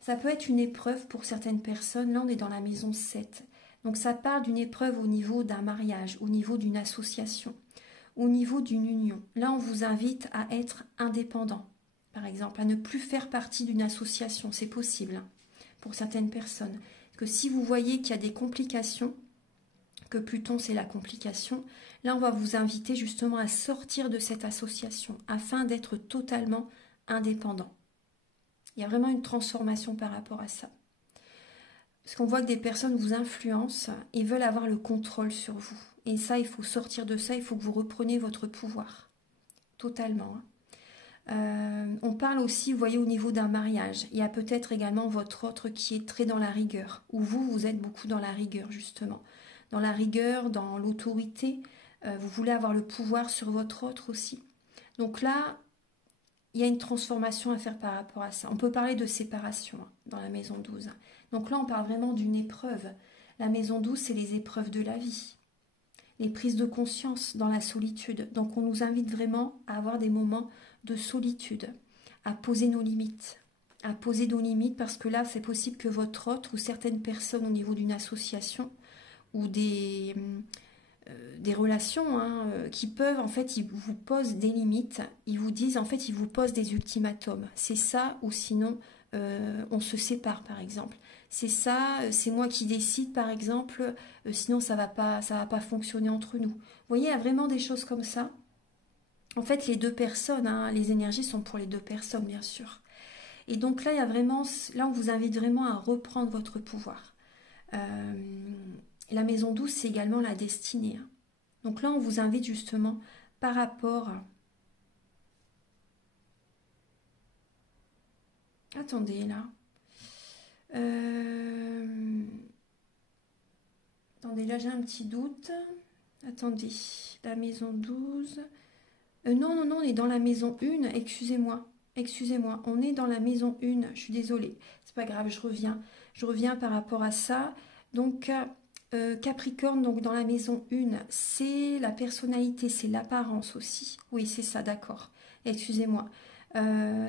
ça peut être une épreuve pour certaines personnes. Là, on est dans la maison 7. Donc ça parle d'une épreuve au niveau d'un mariage, au niveau d'une association, au niveau d'une union. Là, on vous invite à être indépendant, par exemple, à ne plus faire partie d'une association. C'est possible hein, pour certaines personnes. Parce que si vous voyez qu'il y a des complications, que Pluton c'est la complication, là on va vous inviter justement à sortir de cette association afin d'être totalement indépendant. Il y a vraiment une transformation par rapport à ça. Parce qu'on voit que des personnes vous influencent et veulent avoir le contrôle sur vous. Et ça, il faut sortir de ça, il faut que vous repreniez votre pouvoir. Totalement. On parle aussi, vous voyez, au niveau d'un mariage. Il y a peut-être également votre autre qui est très dans la rigueur. Ou vous, vous êtes beaucoup dans la rigueur, justement. Dans la rigueur, dans l'autorité. Vous voulez avoir le pouvoir sur votre autre aussi. Donc là, il y a une transformation à faire par rapport à ça. On peut parler de séparation hein, dans la maison 12. Donc là, on parle vraiment d'une épreuve. La maison 12, c'est les épreuves de la vie. Les prises de conscience dans la solitude. Donc on nous invite vraiment à avoir des moments de solitude, à poser nos limites. À poser nos limites parce que là, c'est possible que votre autre ou certaines personnes au niveau d'une association ou des relations hein, qui peuvent, en fait, ils vous posent des limites, ils vous disent, en fait, ils vous posent des ultimatums. C'est ça ou sinon, on se sépare, par exemple. C'est ça, c'est moi qui décide, par exemple, sinon ça va pas fonctionner entre nous. Vous voyez, il y a vraiment des choses comme ça. En fait, les deux personnes, hein, les énergies sont pour les deux personnes, bien sûr. Et donc là, il y a vraiment, là, on vous invite vraiment à reprendre votre pouvoir. La maison 12, c'est également la destinée. Hein. Donc là, on vous invite justement par rapport... Attendez, là. Attendez, là, j'ai un petit doute. Attendez, la maison 12... non, non, non, on est dans la maison 1. Excusez-moi. Excusez-moi, on est dans la maison 1. Je suis désolée. C'est pas grave, je reviens. Je reviens par rapport à ça. Donc... Capricorne, donc dans la maison 1, c'est la personnalité, c'est l'apparence aussi. Oui, c'est ça, d'accord. Excusez-moi.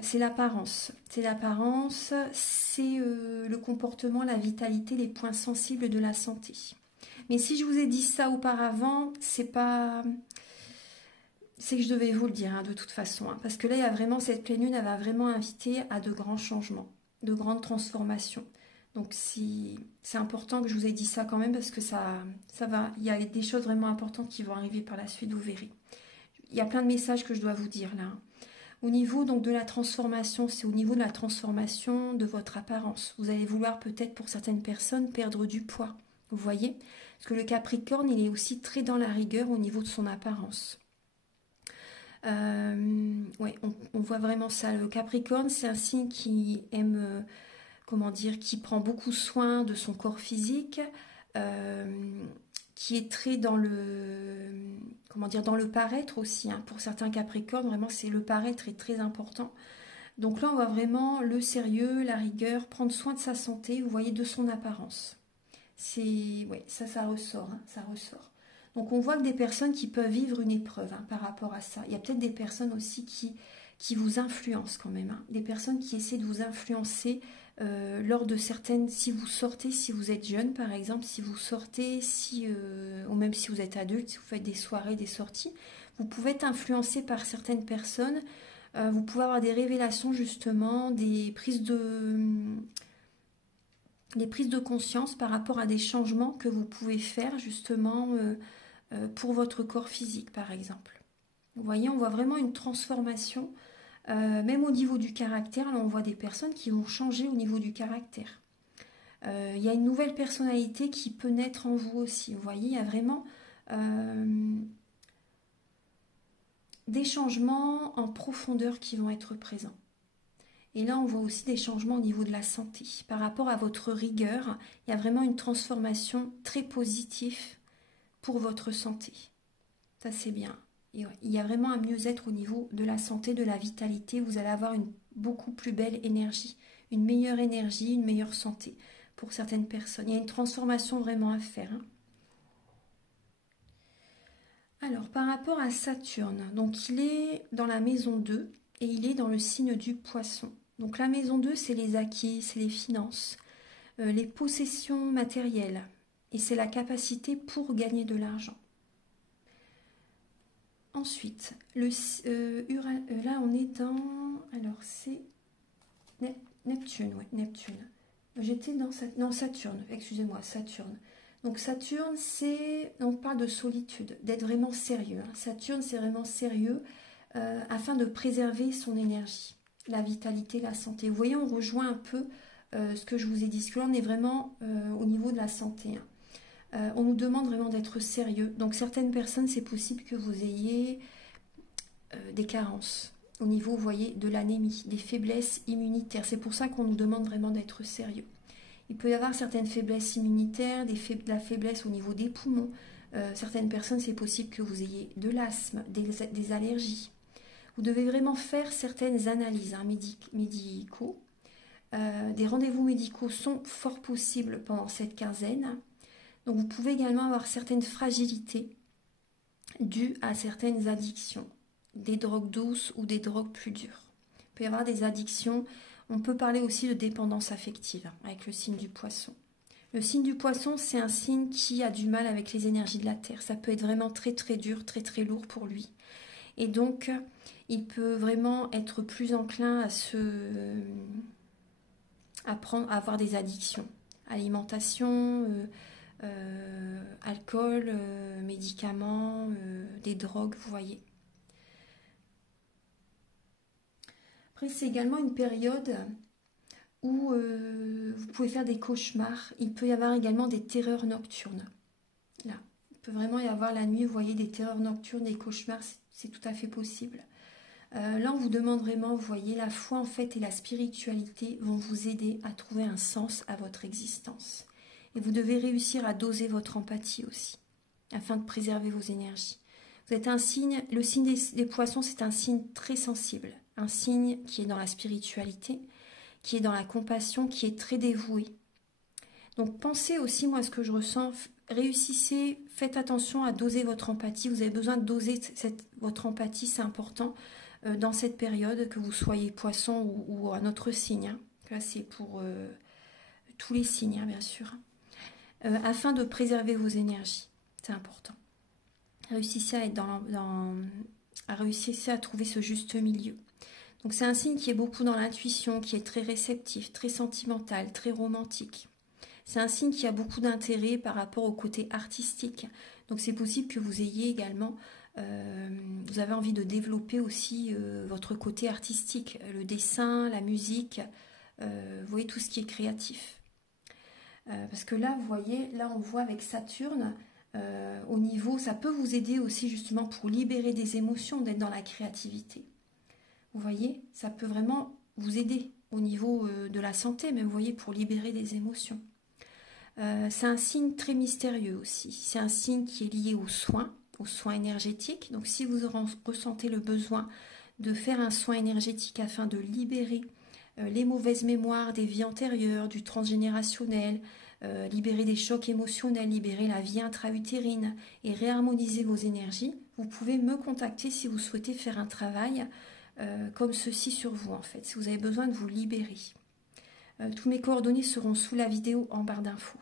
C'est l'apparence. C'est l'apparence, c'est le comportement, la vitalité, les points sensibles de la santé. Mais si je vous ai dit ça auparavant, c'est pas... C'est que je devais vous le dire, hein, de toute façon. Hein, parce que là, il y a vraiment cette pleine lune, elle va vraiment inviter à de grands changements, de grandes transformations. Donc c'est important que je vous ai dit ça quand même parce que ça va, il y a des choses vraiment importantes qui vont arriver par la suite, vous verrez. Il y a plein de messages que je dois vous dire là. Au niveau donc de la transformation, c'est au niveau de la transformation de votre apparence. Vous allez vouloir peut-être pour certaines personnes perdre du poids, vous voyez. Parce que le Capricorne, il est aussi très dans la rigueur au niveau de son apparence. Ouais, on voit vraiment ça. Le Capricorne, c'est un signe qui aime... comment dire, qui prend beaucoup soin de son corps physique, qui est très dans le, comment dire, dans le paraître aussi. Hein. Pour certains Capricornes, vraiment, c'est le paraître est très important. Donc là, on voit vraiment le sérieux, la rigueur, prendre soin de sa santé, vous voyez, de son apparence. C'est, ouais, ça ressort, hein, ça ressort. Donc on voit que des personnes qui peuvent vivre une épreuve hein, par rapport à ça. Il y a peut-être des personnes aussi qui vous influencent quand même. Hein. Des personnes qui essaient de vous influencer lors de certaines... Si vous sortez, si vous êtes jeune par exemple, si vous sortez, ou même si vous êtes adulte, si vous faites des soirées, des sorties, vous pouvez être influencé par certaines personnes. Vous pouvez avoir des révélations justement, des prises de conscience par rapport à des changements que vous pouvez faire justement pour votre corps physique par exemple. Vous voyez, on voit vraiment une transformation, même au niveau du caractère. Là, on voit des personnes qui vont changer au niveau du caractère. Il y a une nouvelle personnalité qui peut naître en vous aussi. Vous voyez, il y a vraiment des changements en profondeur qui vont être présents. Et là, on voit aussi des changements au niveau de la santé. Par rapport à votre rigueur, il y a vraiment une transformation très positive pour votre santé. Ça, c'est bien. Et ouais, il y a vraiment un mieux-être au niveau de la santé, de la vitalité. Vous allez avoir une beaucoup plus belle énergie, une meilleure santé pour certaines personnes. Il y a une transformation vraiment à faire. Hein. Alors, par rapport à Saturne, donc il est dans la maison 2 et il est dans le signe du Poisson. Donc la maison 2, c'est les acquis, c'est les finances, les possessions matérielles. Et c'est la capacité pour gagner de l'argent. Ensuite, là on est dans... Alors c'est Neptune, ouais, Neptune. J'étais dans Saturne, excusez-moi, Saturne. Donc Saturne, on parle de solitude, d'être vraiment sérieux. Hein. Saturne, c'est vraiment sérieux afin de préserver son énergie, la vitalité, la santé. Vous voyez, on rejoint un peu ce que je vous ai dit. Parce que là, on est vraiment au niveau de la santé. Hein. On nous demande vraiment d'être sérieux. Donc certaines personnes, c'est possible que vous ayez des carences au niveau, vous voyez, de l'anémie, des faiblesses immunitaires. C'est pour ça qu'on nous demande vraiment d'être sérieux. Il peut y avoir certaines faiblesses immunitaires, de la faiblesse au niveau des poumons. Certaines personnes, c'est possible que vous ayez de l'asthme, des allergies. Vous devez vraiment faire certaines analyses hein, médicaux. Des rendez-vous médicaux sont fort possibles pendant cette quinzaine. Donc vous pouvez également avoir certaines fragilités dues à certaines addictions, des drogues douces ou des drogues plus dures. Il peut y avoir des addictions. On peut parler aussi de dépendance affective avec le signe du Poisson. Le signe du Poisson, c'est un signe qui a du mal avec les énergies de la Terre. Ça peut être vraiment très très dur, très très lourd pour lui. Et donc, il peut vraiment être plus enclin à avoir des addictions. Alimentation, alcool, médicaments, des drogues, vous voyez. Après, c'est également une période où vous pouvez faire des cauchemars. Il peut y avoir également des terreurs nocturnes. Là, il peut vraiment y avoir la nuit, vous voyez, des terreurs nocturnes, des cauchemars, c'est tout à fait possible. Là, on vous demande vraiment, vous voyez, la foi en fait et la spiritualité vont vous aider à trouver un sens à votre existence. Et vous devez réussir à doser votre empathie aussi, afin de préserver vos énergies. Vous êtes un signe, le signe des poissons, c'est un signe très sensible, un signe qui est dans la spiritualité, qui est dans la compassion, qui est très dévoué. Donc pensez aussi, moi, ce que je ressens, réussissez, faites attention à doser votre empathie. Vous avez besoin de doser votre empathie, c'est important dans cette période, que vous soyez poisson ou un autre signe. Hein. Là, c'est pour tous les signes, hein, bien sûr. Afin de préserver vos énergies, c'est important. Réussissez à être réussissez à trouver ce juste milieu. Donc c'est un signe qui est beaucoup dans l'intuition, qui est très réceptif, très sentimental, très romantique. C'est un signe qui a beaucoup d'intérêt par rapport au côté artistique. Donc c'est possible que vous ayez également, vous avez envie de développer aussi votre côté artistique, le dessin, la musique, vous voyez tout ce qui est créatif. Parce que là, vous voyez, là on voit avec Saturne, au niveau, ça peut vous aider aussi justement pour libérer des émotions, d'être dans la créativité. Vous voyez, ça peut vraiment vous aider au niveau de la santé, mais vous voyez, pour libérer des émotions. C'est un signe très mystérieux aussi. C'est un signe qui est lié aux soins énergétiques. Donc si vous ressentez le besoin de faire un soin énergétique afin de libérer les mauvaises mémoires des vies antérieures, du transgénérationnel, libérer des chocs émotionnels, libérer la vie intra-utérine et réharmoniser vos énergies, vous pouvez me contacter si vous souhaitez faire un travail comme ceci sur vous en fait, si vous avez besoin de vous libérer. Tous mes coordonnées seront sous la vidéo en barre d'infos.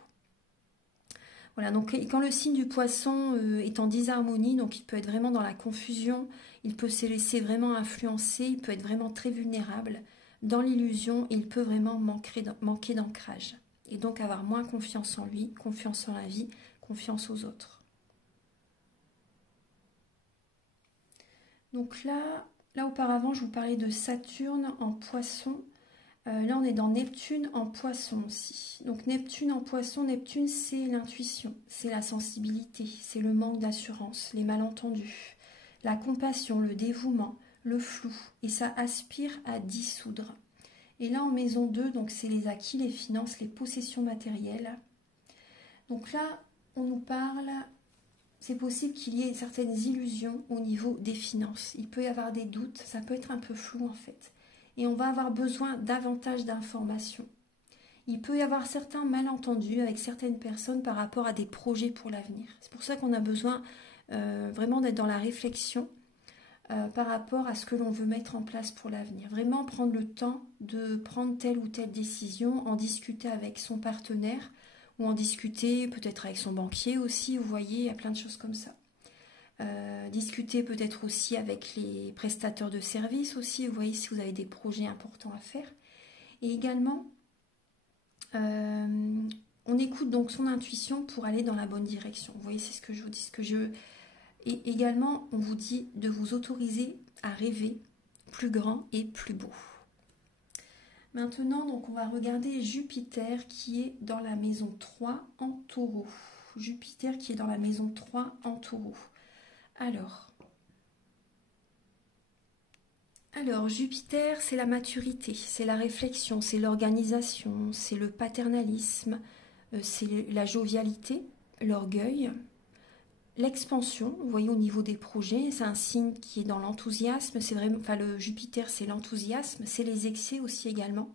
Voilà, donc quand le signe du poisson est en disharmonie, donc il peut être vraiment dans la confusion, il peut se laisser vraiment influencer, il peut être vraiment très vulnérable dans l'illusion et il peut vraiment manquer d'ancrage. Et donc avoir moins confiance en lui, confiance en la vie, confiance aux autres. Donc là auparavant, je vous parlais de Saturne en poisson. Là, on est dans Neptune en poisson aussi. Donc Neptune en poisson, Neptune, c'est l'intuition, c'est la sensibilité, c'est le manque d'assurance, les malentendus, la compassion, le dévouement, le flou. Et ça aspire à dissoudre. Et là, en maison 2, donc c'est les acquis, les finances, les possessions matérielles. Donc là, on nous parle, c'est possible qu'il y ait certaines illusions au niveau des finances. Il peut y avoir des doutes, ça peut être un peu flou en fait. Et on va avoir besoin davantage d'informations. Il peut y avoir certains malentendus avec certaines personnes par rapport à des projets pour l'avenir. C'est pour ça qu'on a besoin vraiment d'être dans la réflexion par rapport à ce que l'on veut mettre en place pour l'avenir. Vraiment prendre le temps de prendre telle ou telle décision, en discuter avec son partenaire ou en discuter peut-être avec son banquier aussi, vous voyez, il y a plein de choses comme ça. Discuter peut-être aussi avec les prestataires de services aussi, vous voyez, si vous avez des projets importants à faire. Et également, on écoute donc son intuition pour aller dans la bonne direction. Vous voyez, c'est ce que je vous dis, Et également, on vous dit de vous autoriser à rêver plus grand et plus beau. Maintenant, donc, on va regarder Jupiter qui est dans la maison 3 en taureau. Jupiter qui est dans la maison 3 en taureau. Alors, Jupiter, c'est la maturité, c'est la réflexion, c'est l'organisation, c'est le paternalisme, c'est la jovialité, l'orgueil, l'expansion, vous voyez au niveau des projets, c'est un signe qui est dans l'enthousiasme, c'est vraiment, enfin le Jupiter c'est l'enthousiasme, c'est les excès aussi également.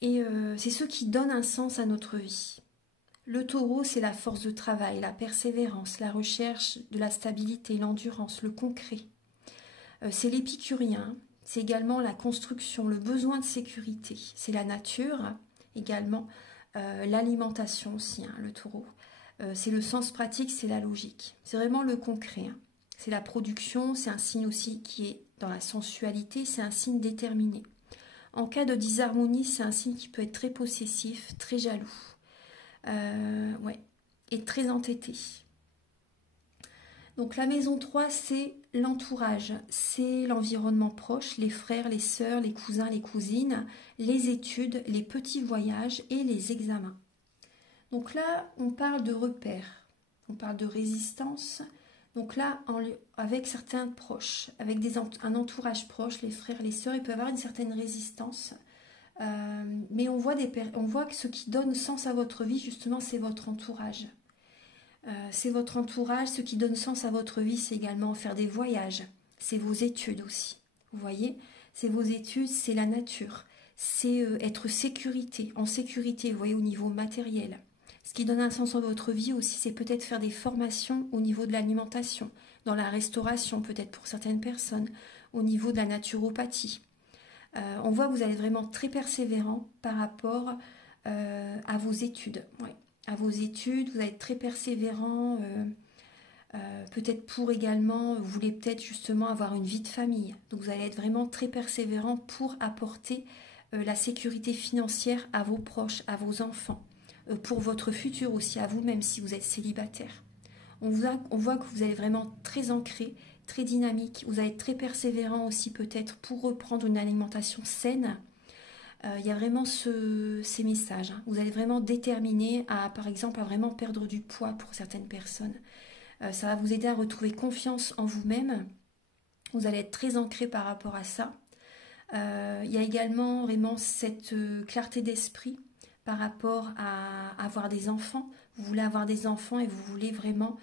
Et c'est ce qui donne un sens à notre vie. Le taureau, c'est la force de travail, la persévérance, la recherche de la stabilité, l'endurance, le concret. C'est l'épicurien, c'est également la construction, le besoin de sécurité. C'est la nature également, l'alimentation aussi, hein, le taureau. C'est le sens pratique, c'est la logique. C'est vraiment le concret. Hein. C'est la production, c'est un signe aussi qui est dans la sensualité, c'est un signe déterminé. En cas de disharmonie, c'est un signe qui peut être très possessif, très jaloux. Ouais, et très entêté. Donc la maison 3, c'est l'entourage, c'est l'environnement proche, les frères, les sœurs, les cousins, les cousines, les études, les petits voyages et les examens. Donc là, on parle de repères, on parle de résistance. Donc là, avec certains proches, avec un entourage proche, les frères, les sœurs, il peut y avoir une certaine résistance. Mais on voit que ce qui donne sens à votre vie, justement, c'est votre entourage. C'est votre entourage, ce qui donne sens à votre vie, c'est également faire des voyages, c'est vos études aussi, vous voyez, c'est vos études, c'est la nature, c'est être en sécurité, vous voyez, au niveau matériel. Ce qui donne un sens à votre vie aussi, c'est peut-être faire des formations au niveau de l'alimentation, dans la restauration peut-être pour certaines personnes, au niveau de la naturopathie. On voit que vous allez être vraiment très persévérant par rapport à vos études, ouais. À vos études, vous allez être très persévérant, peut-être pour également, vous voulez peut-être justement avoir une vie de famille. Donc vous allez être vraiment très persévérant pour apporter la sécurité financière à vos proches, à vos enfants, pour votre futur aussi, à vous-même si vous êtes célibataire. On voit que vous allez vraiment très ancré, très dynamique, vous allez être très persévérant aussi peut-être pour reprendre une alimentation saine. Il y a vraiment ces messages. Hein. Vous allez vraiment déterminer par exemple, à vraiment perdre du poids pour certaines personnes. Ça va vous aider à retrouver confiance en vous-même. Vous allez être très ancré par rapport à ça. Il y a également vraiment cette clarté d'esprit par rapport à avoir des enfants. Vous voulez avoir des enfants et vous voulez vraiment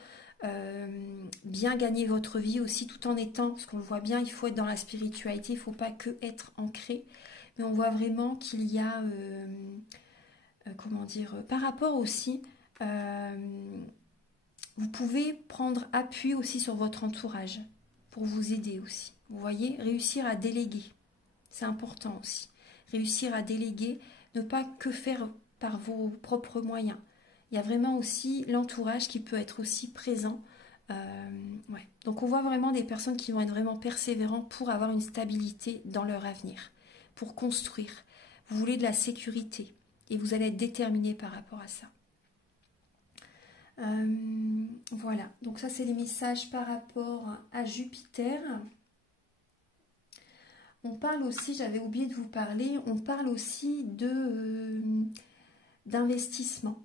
bien gagner votre vie aussi tout en étant, parce qu'on le voit bien, il faut être dans la spiritualité, il ne faut pas que être ancré, mais on voit vraiment qu'il y a, comment dire, par rapport aussi, vous pouvez prendre appui aussi sur votre entourage pour vous aider aussi. Vous voyez, réussir à déléguer, c'est important aussi. Réussir à déléguer, ne pas que faire par vos propres moyens. Il y a vraiment aussi l'entourage qui peut être aussi présent. Ouais. Donc on voit vraiment des personnes qui vont être vraiment persévérantes pour avoir une stabilité dans leur avenir, pour construire. Vous voulez de la sécurité et vous allez être déterminé par rapport à ça. Voilà, donc ça c'est les messages par rapport à Jupiter. On parle aussi, j'avais oublié de vous parler, on parle aussi d'investissement.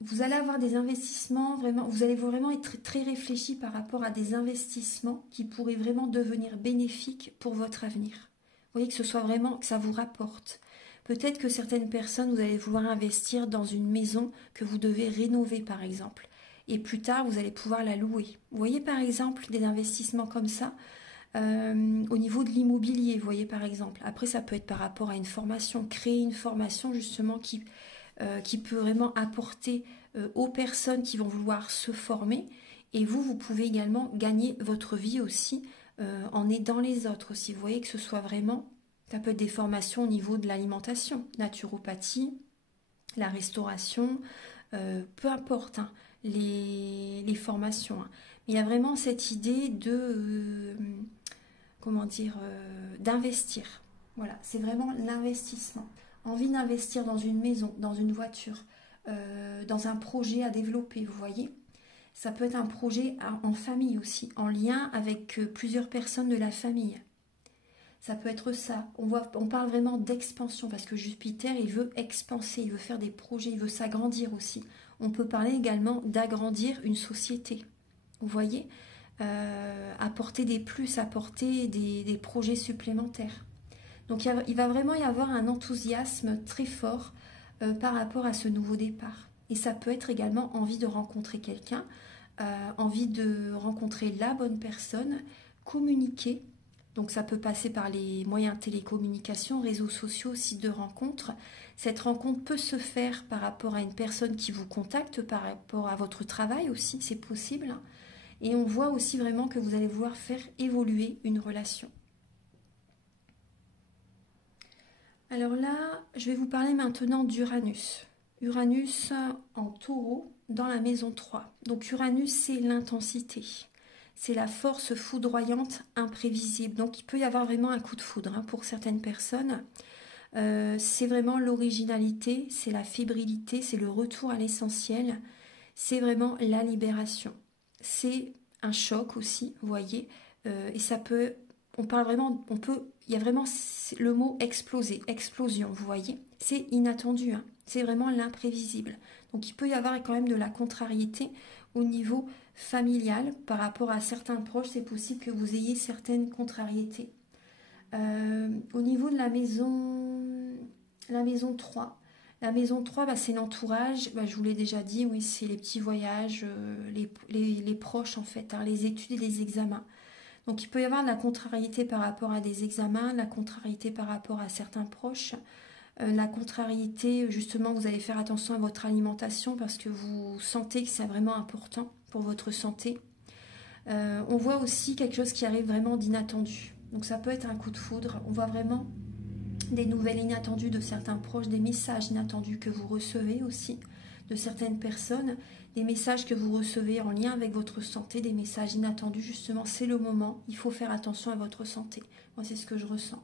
Vous allez avoir des investissements, vraiment, vous allez vraiment être très réfléchi par rapport à des investissements qui pourraient vraiment devenir bénéfiques pour votre avenir. Vous voyez que ce soit vraiment, que ça vous rapporte. Peut-être que certaines personnes, vous allez vouloir investir dans une maison que vous devez rénover par exemple. Et plus tard, vous allez pouvoir la louer. Vous voyez par exemple des investissements comme ça au niveau de l'immobilier, vous voyez par exemple. Après, ça peut être par rapport à une formation, créer une formation justement qui peut vraiment apporter aux personnes qui vont vouloir se former. Et vous pouvez également gagner votre vie aussi en aidant les autres aussi. Vous voyez que ce soit vraiment, ça peut être des formations au niveau de l'alimentation, naturopathie, la restauration, peu importe hein, les formations. Hein. Mais il y a vraiment cette idée de, comment dire, d'investir. Voilà, c'est vraiment l'investissement. Envie d'investir dans une maison, dans une voiture, dans un projet à développer, vous voyez. Ça peut être un projet en famille aussi, en lien avec plusieurs personnes de la famille. Ça peut être ça. On parle vraiment d'expansion parce que Jupiter, il veut expanser, il veut faire des projets, il veut s'agrandir aussi. On peut parler également d'agrandir une société. Vous voyez, apporter des plus, apporter des projets supplémentaires. Donc il va vraiment y avoir un enthousiasme très fort par rapport à ce nouveau départ. Et ça peut être également envie de rencontrer quelqu'un, envie de rencontrer la bonne personne, communiquer. Donc ça peut passer par les moyens de télécommunication, réseaux sociaux, sites de rencontres. Cette rencontre peut se faire par rapport à une personne qui vous contacte, par rapport à votre travail aussi, c'est possible. Et on voit aussi vraiment que vous allez vouloir faire évoluer une relation. Alors là, je vais vous parler maintenant d'Uranus. Uranus en taureau dans la maison 3. Donc Uranus, c'est l'intensité. C'est la force foudroyante, imprévisible. Donc il peut y avoir vraiment un coup de foudre hein, pour certaines personnes. C'est vraiment l'originalité, c'est la fébrilité, c'est le retour à l'essentiel. C'est vraiment la libération. C'est un choc aussi, vous voyez. Et ça peut, on parle vraiment, il y a vraiment le mot exploser, explosion, vous voyez. C'est inattendu, hein. C'est vraiment l'imprévisible. Donc il peut y avoir quand même de la contrariété au niveau familial par rapport à certains proches. C'est possible que vous ayez certaines contrariétés. Au niveau de la maison 3. La maison 3, bah, c'est l'entourage, bah, je vous l'ai déjà dit, oui, c'est les petits voyages, les proches en fait, hein, les études et les examens. Donc il peut y avoir de la contrariété par rapport à des examens, la contrariété par rapport à certains proches, la contrariété, justement, vous allez faire attention à votre alimentation parce que vous sentez que c'est vraiment important pour votre santé. On voit aussi quelque chose qui arrive vraiment d'inattendu. Donc ça peut être un coup de foudre, on voit vraiment des nouvelles inattendues de certains proches, des messages inattendus que vous recevez aussi de certaines personnes, des messages que vous recevez en lien avec votre santé, des messages inattendus, justement, c'est le moment, il faut faire attention à votre santé. Moi, c'est ce que je ressens.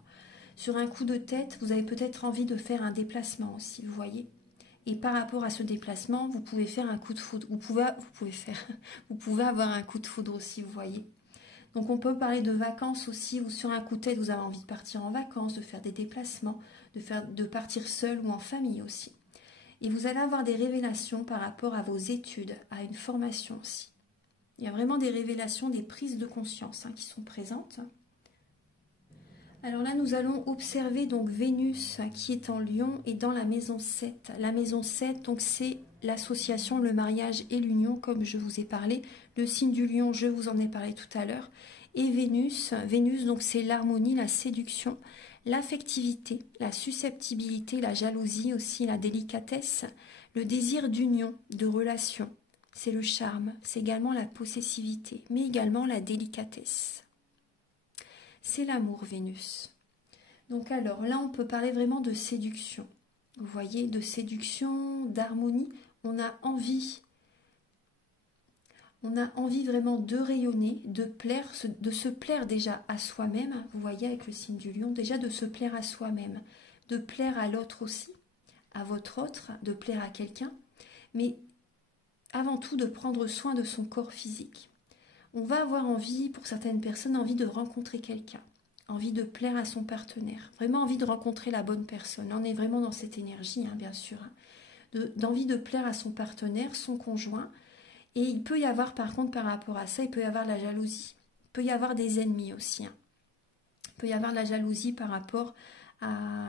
Sur un coup de tête, vous avez peut-être envie de faire un déplacement aussi, vous voyez. Et par rapport à ce déplacement, vous pouvez faire un coup de foudre. Vous pouvez avoir un coup de foudre aussi, vous voyez. Donc on peut parler de vacances aussi, ou sur un coup de tête, vous avez envie de partir en vacances, de faire des déplacements, de partir seul ou en famille aussi. Et vous allez avoir des révélations par rapport à vos études, à une formation aussi. Il y a vraiment des révélations, des prises de conscience hein, qui sont présentes. Alors là, nous allons observer donc Vénus qui est en Lion et dans la maison 7. La maison 7, donc c'est l'association, le mariage et l'union, comme je vous ai parlé. Le signe du lion, je vous en ai parlé tout à l'heure. Et Vénus, donc c'est l'harmonie, la séduction, l'affectivité, la susceptibilité, la jalousie aussi, la délicatesse, le désir d'union, de relation. C'est le charme, c'est également la possessivité, mais également la délicatesse. C'est l'amour, Vénus. Donc alors, là, on peut parler vraiment de séduction. Vous voyez, de séduction, d'harmonie. On a envie vraiment de rayonner, de plaire, de se plaire déjà à soi-même. Vous voyez, avec le signe du lion, déjà de se plaire à soi-même, de plaire à l'autre aussi, à votre autre, de plaire à quelqu'un, mais avant tout de prendre soin de son corps physique. On va avoir envie, pour certaines personnes, envie de rencontrer quelqu'un, envie de plaire à son partenaire, vraiment envie de rencontrer la bonne personne. On est vraiment dans cette énergie, hein, bien sûr, hein, d'envie de plaire à son partenaire, son conjoint. Et il peut y avoir, par contre, par rapport à ça, il peut y avoir de la jalousie. Il peut y avoir des ennemis aussi. Hein. Il peut y avoir de la jalousie par rapport à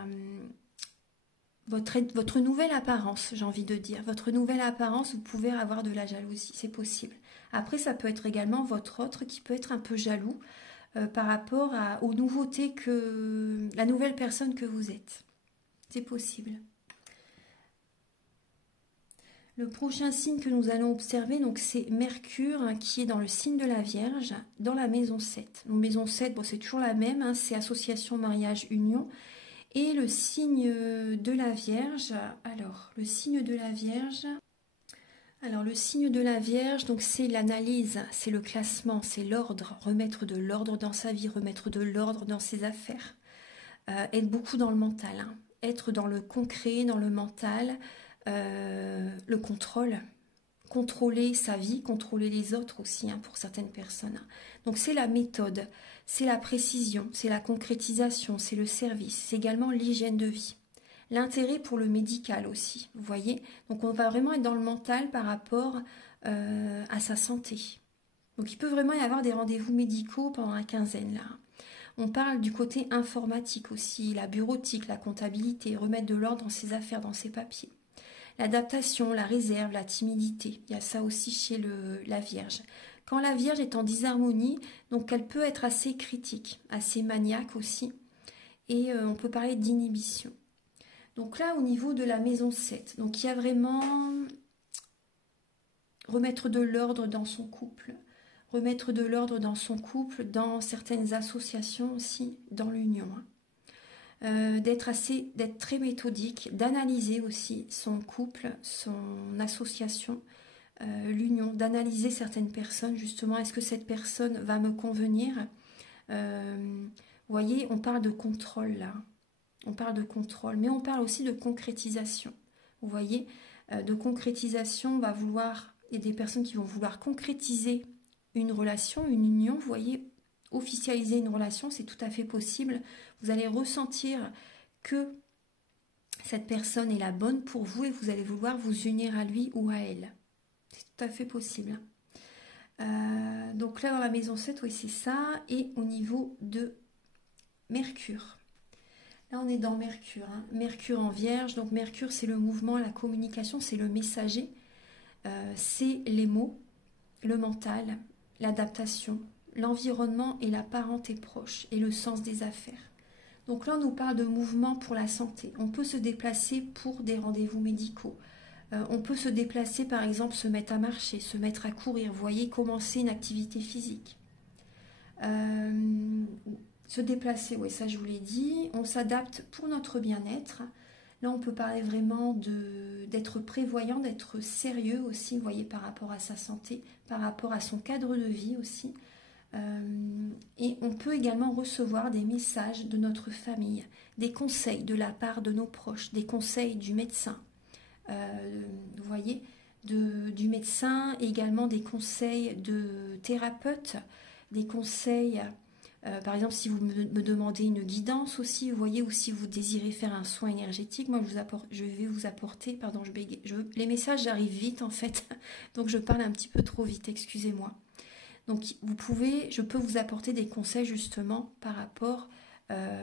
votre nouvelle apparence, j'ai envie de dire. Votre nouvelle apparence, vous pouvez avoir de la jalousie, c'est possible. Après, ça peut être également votre autre qui peut être un peu jaloux par rapport aux nouveautés que la nouvelle personne que vous êtes. C'est possible. Le prochain signe que nous allons observer, donc c'est Mercure, hein, qui est dans le signe de la Vierge, dans la maison 7. Donc, maison 7, bon, c'est toujours la même, hein, c'est association, mariage, union. Et le signe de la Vierge, alors, le signe de la Vierge... Alors le signe de la Vierge, donc c'est l'analyse, c'est le classement, c'est l'ordre, remettre de l'ordre dans sa vie, remettre de l'ordre dans ses affaires, être beaucoup dans le mental, hein, être dans le concret, dans le mental, le contrôle, contrôler sa vie, contrôler les autres aussi, hein, pour certaines personnes. Donc c'est la méthode, c'est la précision, c'est la concrétisation, c'est le service, c'est également l'hygiène de vie. L'intérêt pour le médical aussi, vous voyez. Donc on va vraiment être dans le mental par rapport à sa santé. Donc il peut vraiment y avoir des rendez-vous médicaux pendant la quinzaine là. On parle du côté informatique aussi, la bureautique, la comptabilité, remettre de l'ordre dans ses affaires, dans ses papiers. L'adaptation, la réserve, la timidité, il y a ça aussi chez la Vierge. Quand la Vierge est en disharmonie, donc elle peut être assez critique, assez maniaque aussi. Et on peut parler d'inhibition. Donc là, au niveau de la maison 7, donc il y a vraiment remettre de l'ordre dans son couple, remettre de l'ordre dans son couple, dans certaines associations aussi, dans l'union. D'être très méthodique, d'analyser aussi son couple, son association, l'union, d'analyser certaines personnes, justement, est-ce que cette personne va me convenir? Vous voyez, on parle de contrôle là. On parle de contrôle, mais on parle aussi de concrétisation. Vous voyez, de concrétisation, il y a des personnes qui vont vouloir concrétiser une relation, une union. Vous voyez, officialiser une relation, c'est tout à fait possible. Vous allez ressentir que cette personne est la bonne pour vous et vous allez vouloir vous unir à lui ou à elle. C'est tout à fait possible. Donc là, dans la maison 7, oui, c'est ça. Et au niveau de Mercure. Là, on est dans Mercure. Hein. Mercure en Vierge. Donc, Mercure, c'est le mouvement, la communication, c'est le messager. C'est les mots, le mental, l'adaptation, l'environnement et la parenté proche et le sens des affaires. Donc là, on nous parle de mouvement pour la santé. On peut se déplacer pour des rendez-vous médicaux. On peut se déplacer, par exemple, se mettre à marcher, se mettre à courir. Vous voyez, commencer une activité physique. Se déplacer, oui, ça je vous l'ai dit. On s'adapte pour notre bien-être. Là, on peut parler vraiment d'être prévoyant, d'être sérieux aussi, vous voyez, par rapport à sa santé, par rapport à son cadre de vie aussi. Et on peut également recevoir des messages de notre famille, des conseils de la part de nos proches, des conseils du médecin, vous voyez, du médecin, également des conseils de thérapeutes, des conseils... par exemple, si vous me demandez une guidance aussi, vous voyez, ou si vous désirez faire un soin énergétique, moi je vais vous apporter, pardon, je bégaye, les messages arrivent vite en fait, donc je parle un petit peu trop vite, excusez-moi. Donc je peux vous apporter des conseils justement par rapport,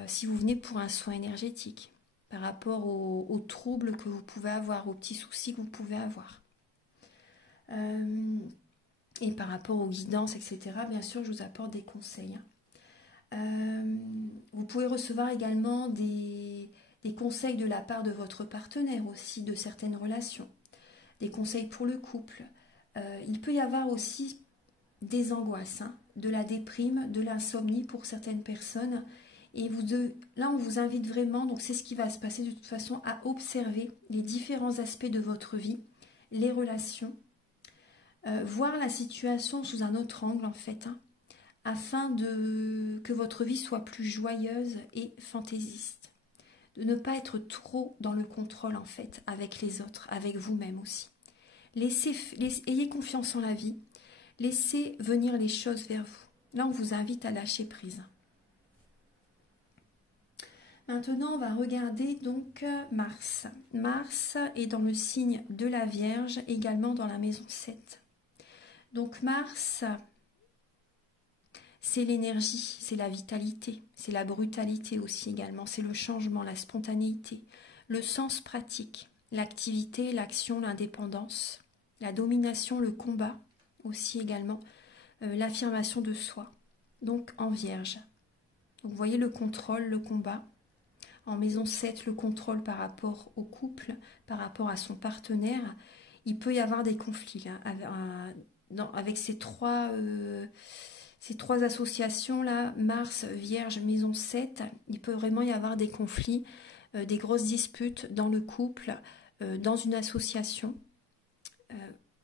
si vous venez pour un soin énergétique, par rapport aux troubles que vous pouvez avoir, aux petits soucis que vous pouvez avoir. Et par rapport aux guidances, etc., bien sûr, je vous apporte des conseils. Vous pouvez recevoir également des conseils de la part de votre partenaire aussi, de certaines relations. Des conseils pour le couple. Il peut y avoir aussi des angoisses, hein, de la déprime, de l'insomnie pour certaines personnes. Et là, on vous invite vraiment, donc c'est ce qui va se passer de toute façon, à observer les différents aspects de votre vie, les relations, voir la situation sous un autre angle en fait, hein, afin que votre vie soit plus joyeuse et fantaisiste. De ne pas être trop dans le contrôle en fait, avec les autres, avec vous-même aussi. Ayez confiance en la vie, laissez venir les choses vers vous. Là, on vous invite à lâcher prise. Maintenant, on va regarder donc Mars. Mars est dans le signe de la Vierge, également dans la maison 7. Donc Mars, c'est l'énergie, c'est la vitalité, c'est la brutalité aussi également, c'est le changement, la spontanéité, le sens pratique, l'activité, l'action, l'indépendance, la domination, le combat aussi également, l'affirmation de soi. Donc en Vierge. Donc vous voyez le contrôle, le combat. En maison 7, le contrôle par rapport au couple, par rapport à son partenaire. Il peut y avoir des conflits là, avec ces trois associations là, Mars, Vierge, maison 7. Il peut vraiment y avoir des conflits, des grosses disputes dans le couple, dans une association.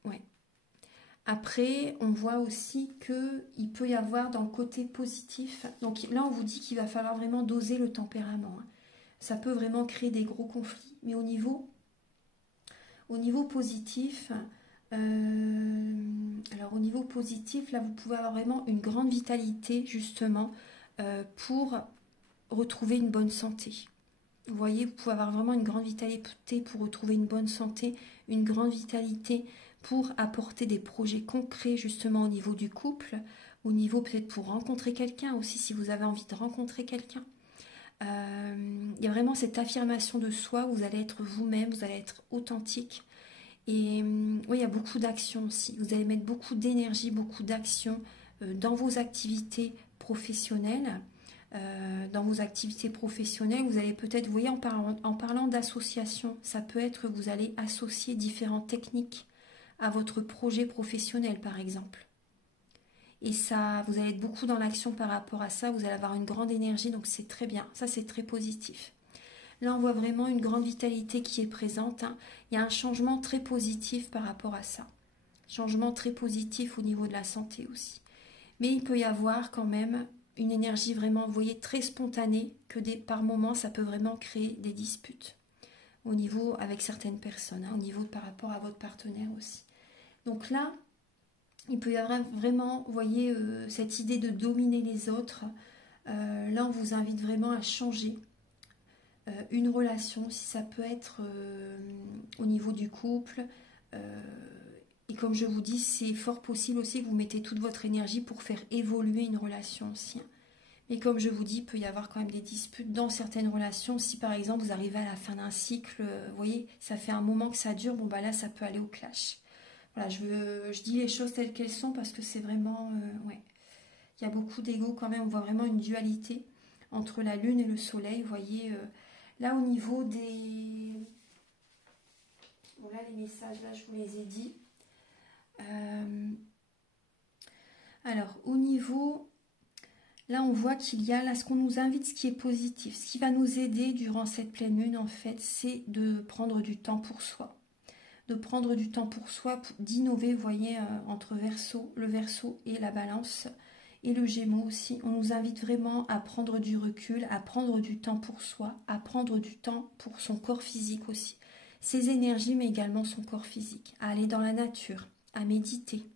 Ouais. Après, on voit aussi qu'il peut y avoir dans le côté positif. Donc là, on vous dit qu'il va falloir vraiment doser le tempérament, hein. Ça peut vraiment créer des gros conflits. Mais au niveau positif, alors au niveau positif, là, vous pouvez avoir vraiment une grande vitalité, justement, pour retrouver une bonne santé. Vous voyez, vous pouvez avoir vraiment une grande vitalité pour retrouver une bonne santé, une grande vitalité pour apporter des projets concrets, justement, au niveau du couple, au niveau peut-être pour rencontrer quelqu'un aussi, si vous avez envie de rencontrer quelqu'un. Il y a vraiment cette affirmation de soi, où vous allez être vous-même, vous allez être authentique. Et oui, il y a beaucoup d'actions aussi. Vous allez mettre beaucoup d'énergie, beaucoup d'action dans vos activités professionnelles. Dans vos activités professionnelles, vous allez peut-être, vous voyez, en parlant d'association, ça peut être, vous allez associer différentes techniques à votre projet professionnel, par exemple. Et ça, vous allez être beaucoup dans l'action par rapport à ça, vous allez avoir une grande énergie, donc c'est très bien, ça c'est très positif. Là, on voit vraiment une grande vitalité qui est présente, hein. Il y a un changement très positif par rapport à ça. Changement très positif au niveau de la santé aussi. Mais il peut y avoir quand même une énergie vraiment, vous voyez, très spontanée, que par moments, ça peut vraiment créer des disputes. Au niveau avec certaines personnes, hein, au niveau par rapport à votre partenaire aussi. Donc là, il peut y avoir vraiment, vous voyez, cette idée de dominer les autres. Là, on vous invite vraiment à changer une relation, si ça peut être au niveau du couple. Et comme je vous dis, c'est fort possible aussi que vous mettez toute votre énergie pour faire évoluer une relation aussi. Mais comme je vous dis, il peut y avoir quand même des disputes dans certaines relations. Si par exemple vous arrivez à la fin d'un cycle, vous voyez, ça fait un moment que ça dure, bon bah là ça peut aller au clash. Voilà, je dis les choses telles qu'elles sont parce que c'est vraiment... ouais. Il y a beaucoup d'ego quand même, on voit vraiment une dualité entre la lune et le soleil. Vous voyez, là au niveau des... Voilà les messages, là je vous les ai dit. Alors au niveau... Là on voit qu'il y a, là ce qu'on nous invite, ce qui est positif. Ce qui va nous aider durant cette pleine lune en fait, c'est de prendre du temps pour soi. De prendre du temps pour soi, d'innover, vous voyez, entre le Verseau et la Balance, et le Gémeaux aussi. On nous invite vraiment à prendre du recul, à prendre du temps pour soi, à prendre du temps pour son corps physique aussi. Ses énergies, mais également son corps physique. À aller dans la nature, à méditer,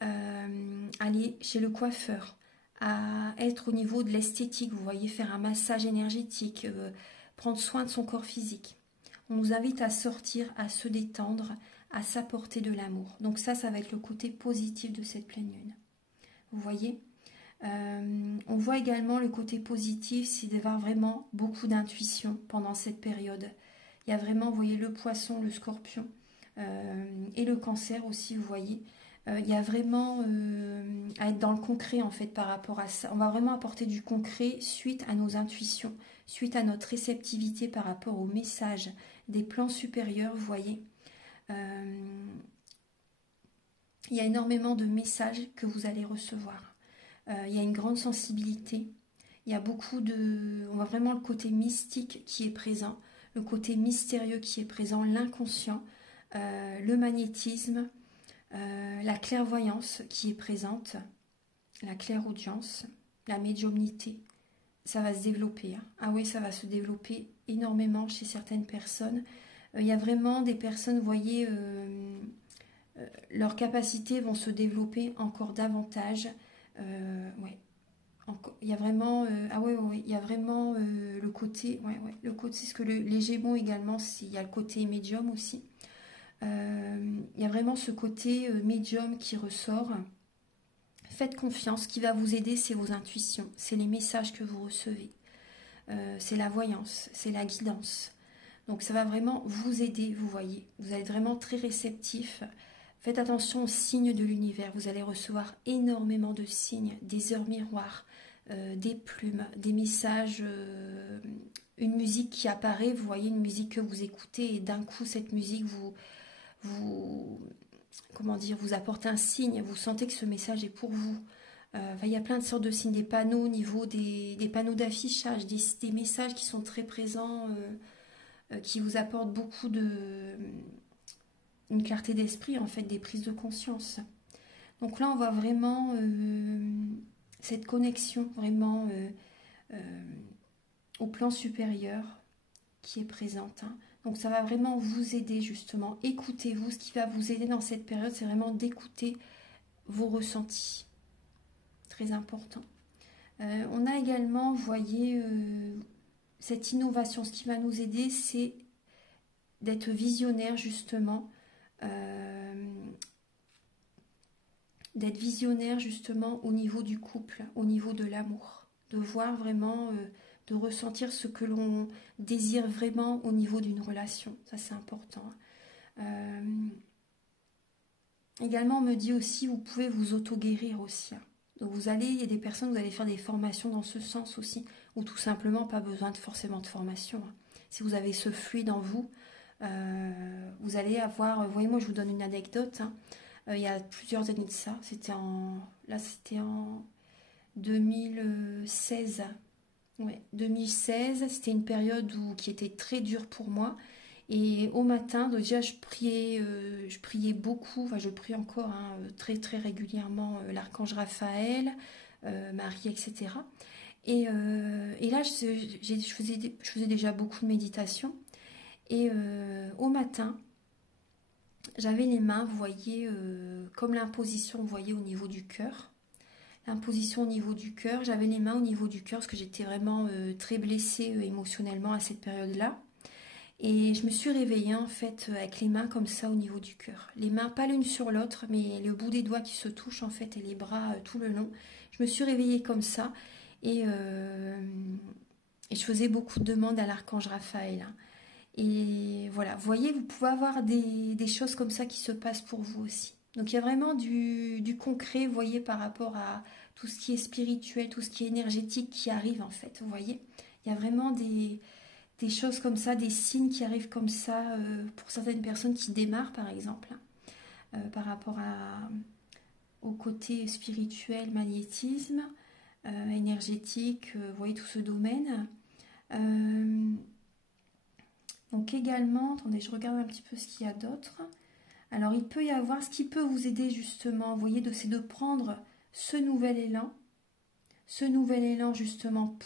aller chez le coiffeur, à être au niveau de l'esthétique, vous voyez, faire un massage énergétique, prendre soin de son corps physique. On nous invite à sortir, à se détendre, à s'apporter de l'amour. Donc ça va être le côté positif de cette pleine lune. Vous voyez, on voit également le côté positif, c'est d'avoir vraiment beaucoup d'intuition pendant cette période. Il y a vraiment, vous voyez, le poisson, le scorpion, et le cancer aussi, vous voyez. Il y a vraiment à être dans le concret en fait par rapport à ça. On va vraiment apporter du concret suite à nos intuitions, suite à notre réceptivité par rapport aux messages des plans supérieurs, vous voyez. Il y a énormément de messages que vous allez recevoir. Il y a une grande sensibilité. Il y a beaucoup de... On voit vraiment le côté mystique qui est présent, le côté mystérieux qui est présent, l'inconscient, le magnétisme, la clairvoyance qui est présente, la clairaudience, la médiumnité. Ça va se développer. Hein. Ah oui, ça va se développer énormément chez certaines personnes. Il y a vraiment des personnes, vous voyez, leurs capacités vont se développer encore davantage. Ouais. Il y a vraiment, il y a vraiment le côté, le côté, c'est ce que les Gémeaux également, il y a le côté médium aussi. Il y a vraiment ce côté médium qui ressort. Faites confiance, ce qui va vous aider, c'est vos intuitions, c'est les messages que vous recevez, c'est la voyance, c'est la guidance. Donc ça va vraiment vous aider, vous voyez. Vous allez être vraiment très réceptif. Faites attention aux signes de l'univers. Vous allez recevoir énormément de signes, des heures miroirs, des plumes, des messages, une musique qui apparaît. Vous voyez une musique que vous écoutez et d'un coup cette musique comment dire, vous apporte un signe. Vous sentez que ce message est pour vous. Il y a plein de sortes de signes, des panneaux au niveau des panneaux d'affichage, des messages qui sont très présents, qui vous apportent beaucoup une clarté d'esprit, en fait, des prises de conscience. Donc là, on voit vraiment cette connexion, vraiment au plan supérieur qui est présente. Hein. Donc ça va vraiment vous aider, justement. Écoutez-vous. Ce qui va vous aider dans cette période, c'est vraiment d'écouter vos ressentis. Très important. On a également, vous voyez, cette innovation. Ce qui va nous aider, c'est d'être visionnaire, justement. D'être visionnaire justement au niveau du couple, au niveau de l'amour, de voir vraiment, de ressentir ce que l'on désire vraiment au niveau d'une relation, ça c'est important. Également on me dit aussi, vous pouvez vous auto-guérir aussi. Hein. Donc il y a des personnes, vous allez faire des formations dans ce sens aussi, ou tout simplement pas besoin forcément de formation. Hein. Si vous avez ce fluide en vous, vous allez avoir, vous voyez, moi je vous donne une anecdote, hein. Il y a plusieurs années de ça, c'était en 2016. Ouais, 2016, c'était une période qui était très dure pour moi. Et au matin, déjà, je priais beaucoup, enfin je prie encore hein, très très régulièrement l'archange Raphaël, Marie, etc. Et là, je faisais déjà beaucoup de méditation. Et au matin, j'avais les mains, vous voyez, comme l'imposition, vous voyez, au niveau du cœur. L'imposition au niveau du cœur, j'avais les mains au niveau du cœur parce que j'étais vraiment très blessée émotionnellement à cette période-là. Et je me suis réveillée en fait avec les mains comme ça au niveau du cœur. Les mains pas l'une sur l'autre, mais le bout des doigts qui se touchent en fait et les bras tout le long. Je me suis réveillée comme ça et je faisais beaucoup de demandes à l'archange Raphaël. Hein. Et voilà, vous voyez, vous pouvez avoir des choses comme ça qui se passent pour vous aussi. Donc il y a vraiment du concret, vous voyez, par rapport à tout ce qui est spirituel, tout ce qui est énergétique qui arrive en fait, vous voyez. Il y a vraiment des choses comme ça, des signes qui arrivent comme ça pour certaines personnes qui démarrent par exemple, hein, par rapport au côté spirituel, magnétisme, énergétique, vous voyez tout ce domaine. Donc également, attendez, je regarde un petit peu ce qu'il y a d'autre. Alors il peut y avoir, ce qui peut vous aider justement, vous voyez, c'est de prendre ce nouvel élan justement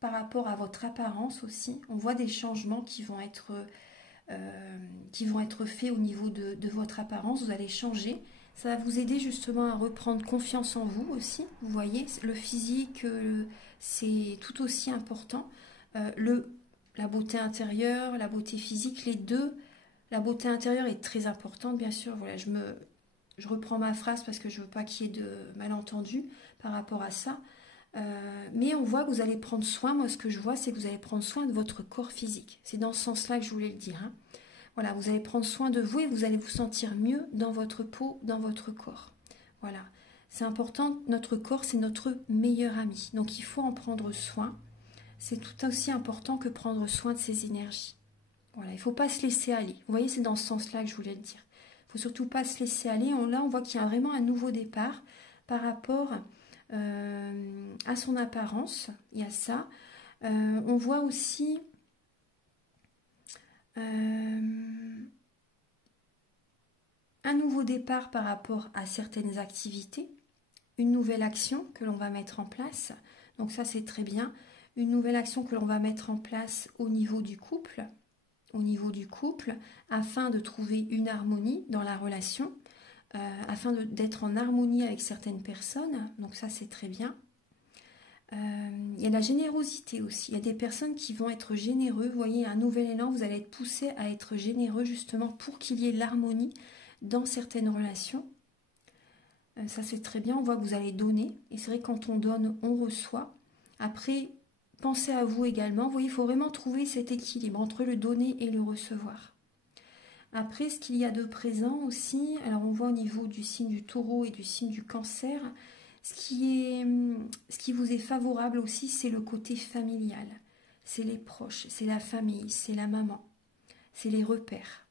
par rapport à votre apparence aussi. On voit des changements qui vont être faits au niveau de votre apparence, vous allez changer. Ça va vous aider justement à reprendre confiance en vous aussi, vous voyez, le physique, c'est tout aussi important. La beauté intérieure, la beauté physique, les deux. La beauté intérieure est très importante, bien sûr. Voilà, je reprends ma phrase parce que je ne veux pas qu'il y ait de malentendus par rapport à ça. Mais on voit que vous allez prendre soin. Moi, ce que je vois, c'est que vous allez prendre soin de votre corps physique. C'est dans ce sens-là que je voulais le dire. Hein. Voilà, vous allez prendre soin de vous et vous allez vous sentir mieux dans votre peau, dans votre corps. Voilà, c'est important, notre corps, c'est notre meilleur ami. Donc il faut en prendre soin. C'est tout aussi important que prendre soin de ses énergies. Voilà, il ne faut pas se laisser aller. Vous voyez, c'est dans ce sens-là que je voulais le dire. Il ne faut surtout pas se laisser aller. Là, on voit qu'il y a vraiment un nouveau départ par rapport à son apparence. Il y a ça. On voit aussi un nouveau départ par rapport à certaines activités, une nouvelle action que l'on va mettre en place. Donc ça, c'est très bien. Une nouvelle action que l'on va mettre en place au niveau du couple, afin de trouver une harmonie dans la relation, afin d'être en harmonie avec certaines personnes. Donc ça, c'est très bien. Il y a la générosité aussi. Il y a des personnes qui vont être généreux. Vous voyez, un nouvel élan, vous allez être poussé à être généreux justement pour qu'il y ait l'harmonie dans certaines relations. Ça, c'est très bien. On voit que vous allez donner. Et c'est vrai que quand on donne, on reçoit. Après, pensez à vous également. Vous voyez, il faut vraiment trouver cet équilibre entre le donner et le recevoir. Après, ce qu'il y a de présent aussi, alors on voit au niveau du signe du Taureau et du signe du Cancer, ce qui vous est favorable aussi, c'est le côté familial. C'est les proches, c'est la famille, c'est la maman, c'est les repères.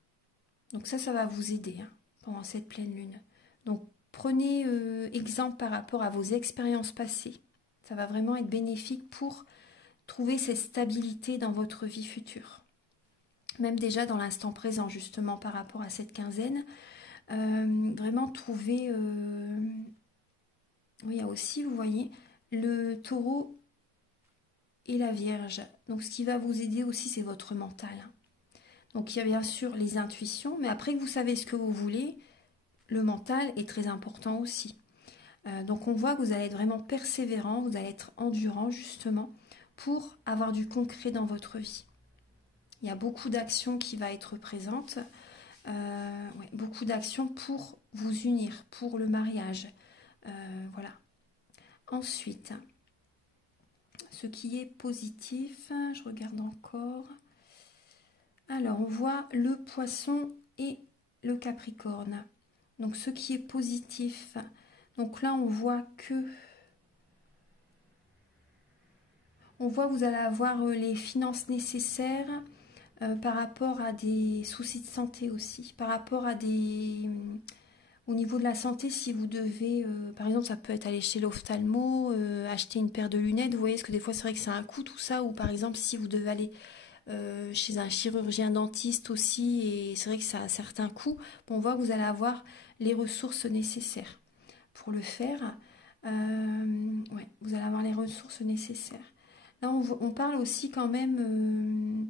Donc ça va vous aider pendant cette pleine lune. Donc prenez exemple par rapport à vos expériences passées. Ça va vraiment être bénéfique pour trouver cette stabilité dans votre vie future. Même déjà dans l'instant présent, justement, par rapport à cette quinzaine. Vraiment trouver... Oui, il y a aussi, vous voyez, le Taureau et la Vierge. Donc ce qui va vous aider aussi, c'est votre mental. Donc il y a bien sûr les intuitions, mais après que vous savez ce que vous voulez, le mental est très important aussi. Donc on voit que vous allez être vraiment persévérant, vous allez être endurant justement pour avoir du concret dans votre vie. Il y a beaucoup d'actions qui vont être présentes, beaucoup d'actions pour vous unir, pour le mariage. Voilà. Ensuite, ce qui est positif, je regarde encore. Alors, on voit le Poisson et le Capricorne. Donc, ce qui est positif. Donc là, on voit que vous allez avoir les finances nécessaires par rapport à des soucis de santé aussi, par rapport à des... Au niveau de la santé, si vous devez, par exemple, ça peut être aller chez l'ophtalmo, acheter une paire de lunettes, vous voyez, parce que des fois c'est vrai que c'est un coût tout ça, ou par exemple si vous devez aller chez un chirurgien dentiste aussi, et c'est vrai que ça a un certain coût, on voit que vous allez avoir les ressources nécessaires pour le faire. Ouais, vous allez avoir les ressources nécessaires. Là, on parle aussi quand même,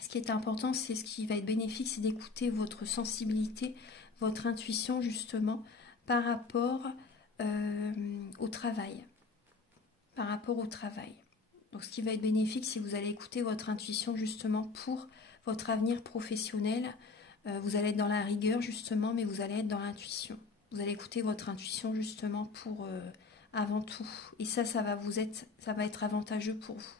ce qui est important, c'est ce qui va être bénéfique, c'est d'écouter votre sensibilité, votre intuition justement par rapport au travail. Par rapport au travail. Donc ce qui va être bénéfique, si vous allez écouter votre intuition justement pour votre avenir professionnel, vous allez être dans la rigueur justement, mais vous allez être dans l'intuition. Vous allez écouter votre intuition justement pour avant tout. Et ça va être avantageux pour vous.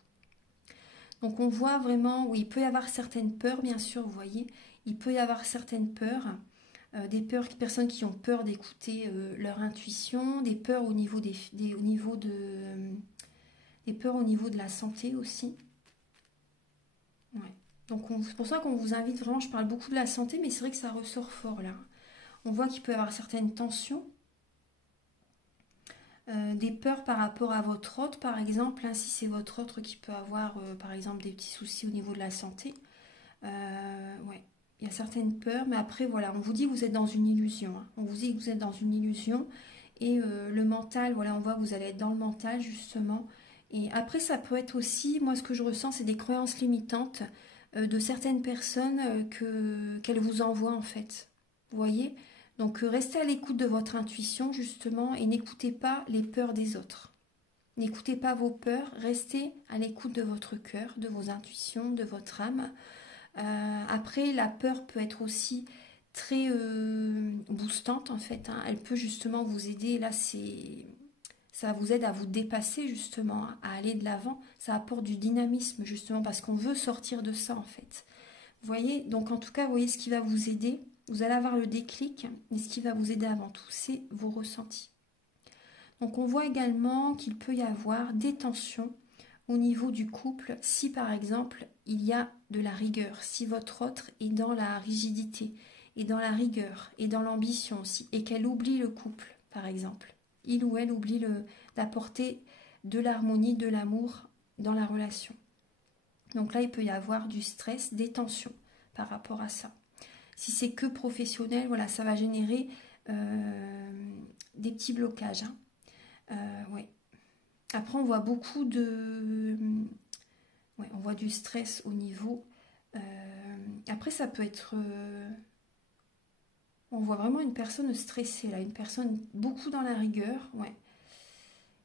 Donc on voit vraiment où il peut y avoir certaines peurs, bien sûr, vous voyez. Il peut y avoir certaines peurs, des personnes qui ont peur d'écouter leur intuition, des peurs au niveau des peurs au niveau de la santé aussi. Ouais. Donc c'est pour ça qu'on vous invite vraiment, je parle beaucoup de la santé, mais c'est vrai que ça ressort fort là. On voit qu'il peut y avoir certaines tensions, des peurs par rapport à votre hôte, par exemple, si c'est votre hôte qui peut avoir, par exemple, des petits soucis au niveau de la santé. Ouais. Il y a certaines peurs, mais après, voilà, on vous dit que vous êtes dans une illusion. On vous dit que vous êtes dans une illusion. Et le mental, voilà, on voit que vous allez être dans le mental, justement. Et après, ça peut être aussi, moi, ce que je ressens, c'est des croyances limitantes de certaines personnes qu'elles vous envoient, en fait. Vous voyez ? Donc, restez à l'écoute de votre intuition, justement, et n'écoutez pas les peurs des autres. N'écoutez pas vos peurs, restez à l'écoute de votre cœur, de vos intuitions, de votre âme. Après, la peur peut être aussi très boostante en fait. Elle peut justement vous aider. Là, ça vous aide à vous dépasser justement, à aller de l'avant. Ça apporte du dynamisme justement parce qu'on veut sortir de ça en fait. Vous voyez, donc en tout cas, vous voyez ce qui va vous aider. Vous allez avoir le déclic, mais ce qui va vous aider avant tout, c'est vos ressentis. Donc on voit également qu'il peut y avoir des tensions au niveau du couple si par exemple il y a de la rigueur, si votre autre est dans la rigidité, et dans la rigueur, et dans l'ambition aussi, et qu'elle oublie le couple par exemple. Il ou elle oublie d'apporter de l'harmonie, de l'amour dans la relation. Donc là il peut y avoir du stress, des tensions par rapport à ça. Si c'est que professionnel, voilà, ça va générer des petits blocages. Hein. Ouais. Après, on voit beaucoup de... Ouais, on voit du stress au niveau... Après, ça peut être... On voit vraiment une personne stressée, là. Une personne beaucoup dans la rigueur, ouais.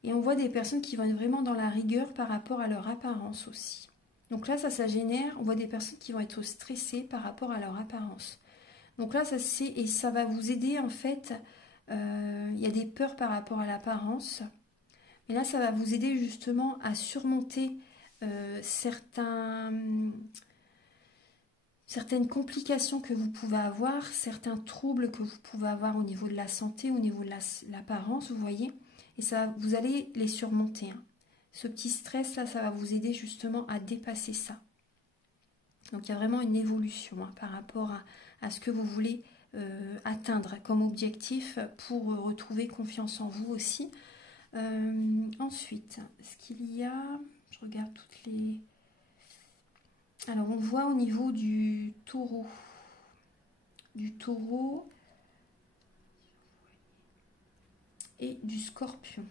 Et on voit des personnes qui vont être vraiment dans la rigueur par rapport à leur apparence aussi. Donc là, ça génère... On voit des personnes qui vont être stressées par rapport à leur apparence. Donc là, et ça va vous aider, en fait... Il y a des peurs par rapport à l'apparence... Et là, ça va vous aider justement à surmonter certaines complications que vous pouvez avoir, certains troubles que vous pouvez avoir au niveau de la santé, au niveau de l'apparence, vous voyez. Et ça, vous allez les surmonter. Hein. Ce petit stress-là, ça va vous aider justement à dépasser ça. Donc il y a vraiment une évolution hein, par rapport à ce que vous voulez atteindre comme objectif pour retrouver confiance en vous aussi. Ensuite, ce qu'il y a, je regarde toutes les... Alors, on voit au niveau du taureau et du scorpion.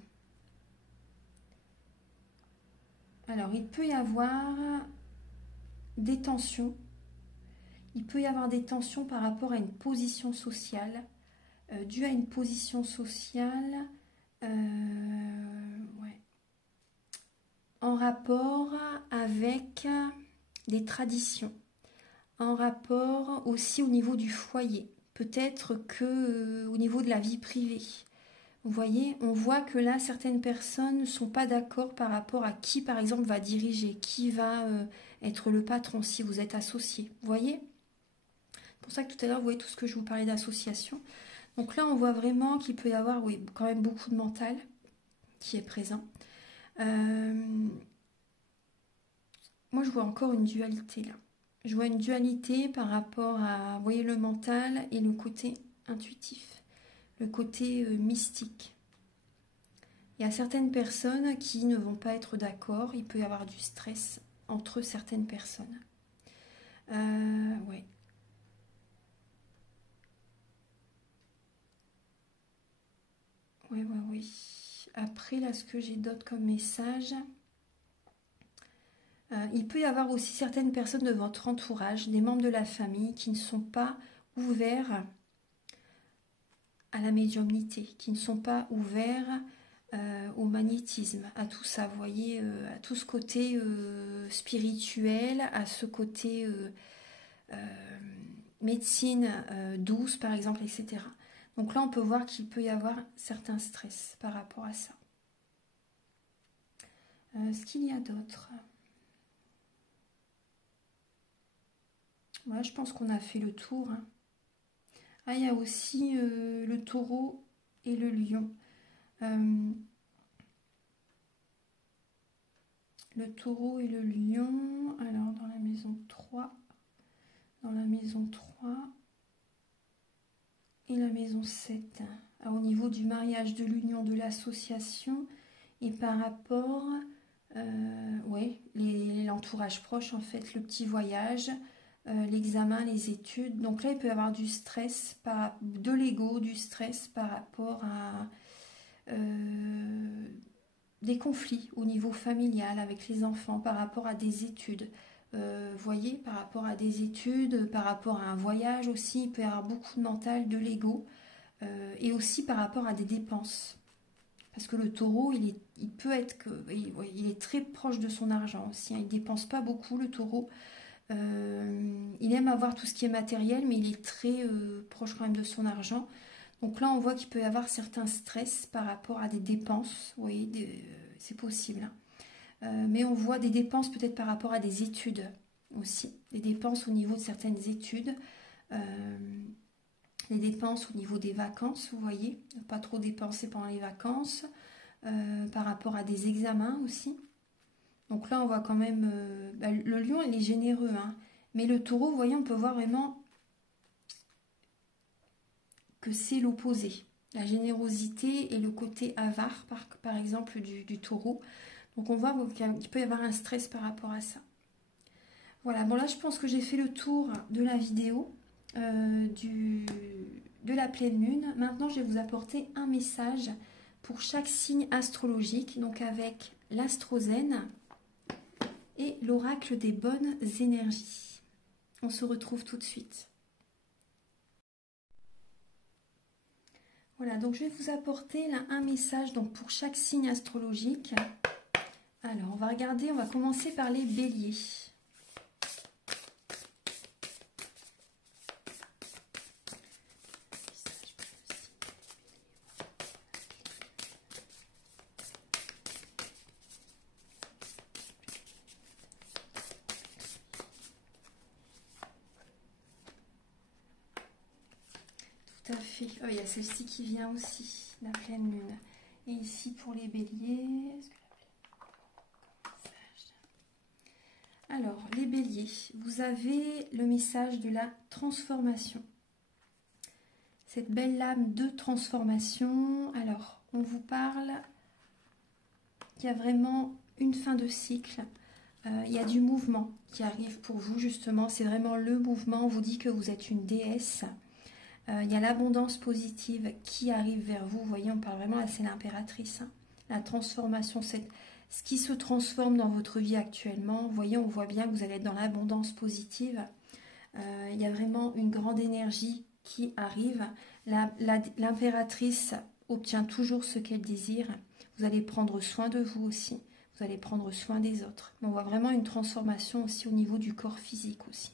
Alors, il peut y avoir des tensions. Il peut y avoir des tensions par rapport à une position sociale, due à une position sociale... ouais. En rapport avec des traditions, en rapport aussi au niveau du foyer, peut-être que au niveau de la vie privée. Vous voyez, on voit que là, certaines personnes ne sont pas d'accord par rapport à qui, par exemple, va diriger, qui va être le patron si vous êtes associé. Vous voyez ? C'est pour ça que tout à l'heure, vous voyez tout ce que je vous parlais d'association. Donc là, on voit vraiment qu'il peut y avoir, oui, quand même beaucoup de mental qui est présent. Moi, je vois encore une dualité là. Je vois une dualité par rapport à, vous voyez, le mental et le côté intuitif, le côté mystique. Il y a certaines personnes qui ne vont pas être d'accord. Il peut y avoir du stress entre certaines personnes. Ouais. Oui. Après, là, ce que j'ai d'autre comme message... il peut y avoir aussi certaines personnes de votre entourage, des membres de la famille, qui ne sont pas ouverts à la médiumnité, qui ne sont pas ouverts au magnétisme, à tout ça, vous voyez, à tout ce côté spirituel, à ce côté médecine douce, par exemple, etc. Donc là, on peut voir qu'il peut y avoir certains stress par rapport à ça. Ce qu'il y a d'autre ? Ouais, je pense qu'on a fait le tour. Hein. Ah, il y a aussi le taureau et le lion. Le taureau et le lion. Alors, dans la maison 3. Dans la maison 3. Et la maison 7. Alors, au niveau du mariage, de l'union, de l'association. Et par rapport... ouais, l'entourage proche, en fait, le petit voyage... l'examen, les études. Donc là, il peut y avoir du stress, de l'ego, du stress par rapport à des conflits au niveau familial avec les enfants, par rapport à des études. Voyez, par rapport à des études, par rapport à un voyage aussi, il peut y avoir beaucoup de mental, de l'ego, et aussi par rapport à des dépenses. Parce que le taureau, il peut être il est très proche de son argent aussi. Hein. Il ne dépense pas beaucoup, le taureau. Il aime avoir tout ce qui est matériel, mais il est très proche quand même de son argent. Donc là, on voit qu'il peut y avoir certains stress par rapport à des dépenses. Vous voyez, c'est possible. Hein. Mais on voit des dépenses peut-être par rapport à des études. aussi. Les dépenses au niveau de certaines études, les dépenses au niveau des vacances, vous voyez, ne pas trop dépenser pendant les vacances, par rapport à des examens aussi. Donc là, on voit quand même, le lion, il est généreux, hein, mais le taureau, vous voyez, on peut voir vraiment que c'est l'opposé. La générosité et le côté avare, par exemple, du taureau. Donc on voit qu'il peut y avoir un stress par rapport à ça. Voilà, bon là, je pense que j'ai fait le tour de la vidéo de la pleine lune. Maintenant, je vais vous apporter un message pour chaque signe astrologique, donc avec l'astrozène et l'oracle des bonnes énergies. On se retrouve tout de suite. Voilà, donc je vais vous apporter là un message donc pour chaque signe astrologique. Alors, on va regarder, on va commencer par les béliers. Tout à fait. Oh, il y a celle-ci qui vient aussi, la pleine lune. Et ici pour les béliers. Alors, les béliers, vous avez le message de la transformation. Cette belle lame de transformation. Alors, on vous parle qu'il y a vraiment une fin de cycle. Il y a du mouvement qui arrive pour vous, justement. C'est vraiment le mouvement. On vous dit que vous êtes une déesse. Il y a l'abondance positive qui arrive vers vous. Vous voyez, on parle vraiment, là, c'est l'impératrice. Hein. La transformation, c'est ce qui se transforme dans votre vie actuellement. Vous voyez, on voit bien que vous allez être dans l'abondance positive. Il y a vraiment une grande énergie qui arrive. L'impératrice obtient toujours ce qu'elle désire. Vous allez prendre soin de vous aussi. Vous allez prendre soin des autres. Mais on voit vraiment une transformation aussi au niveau du corps physique aussi.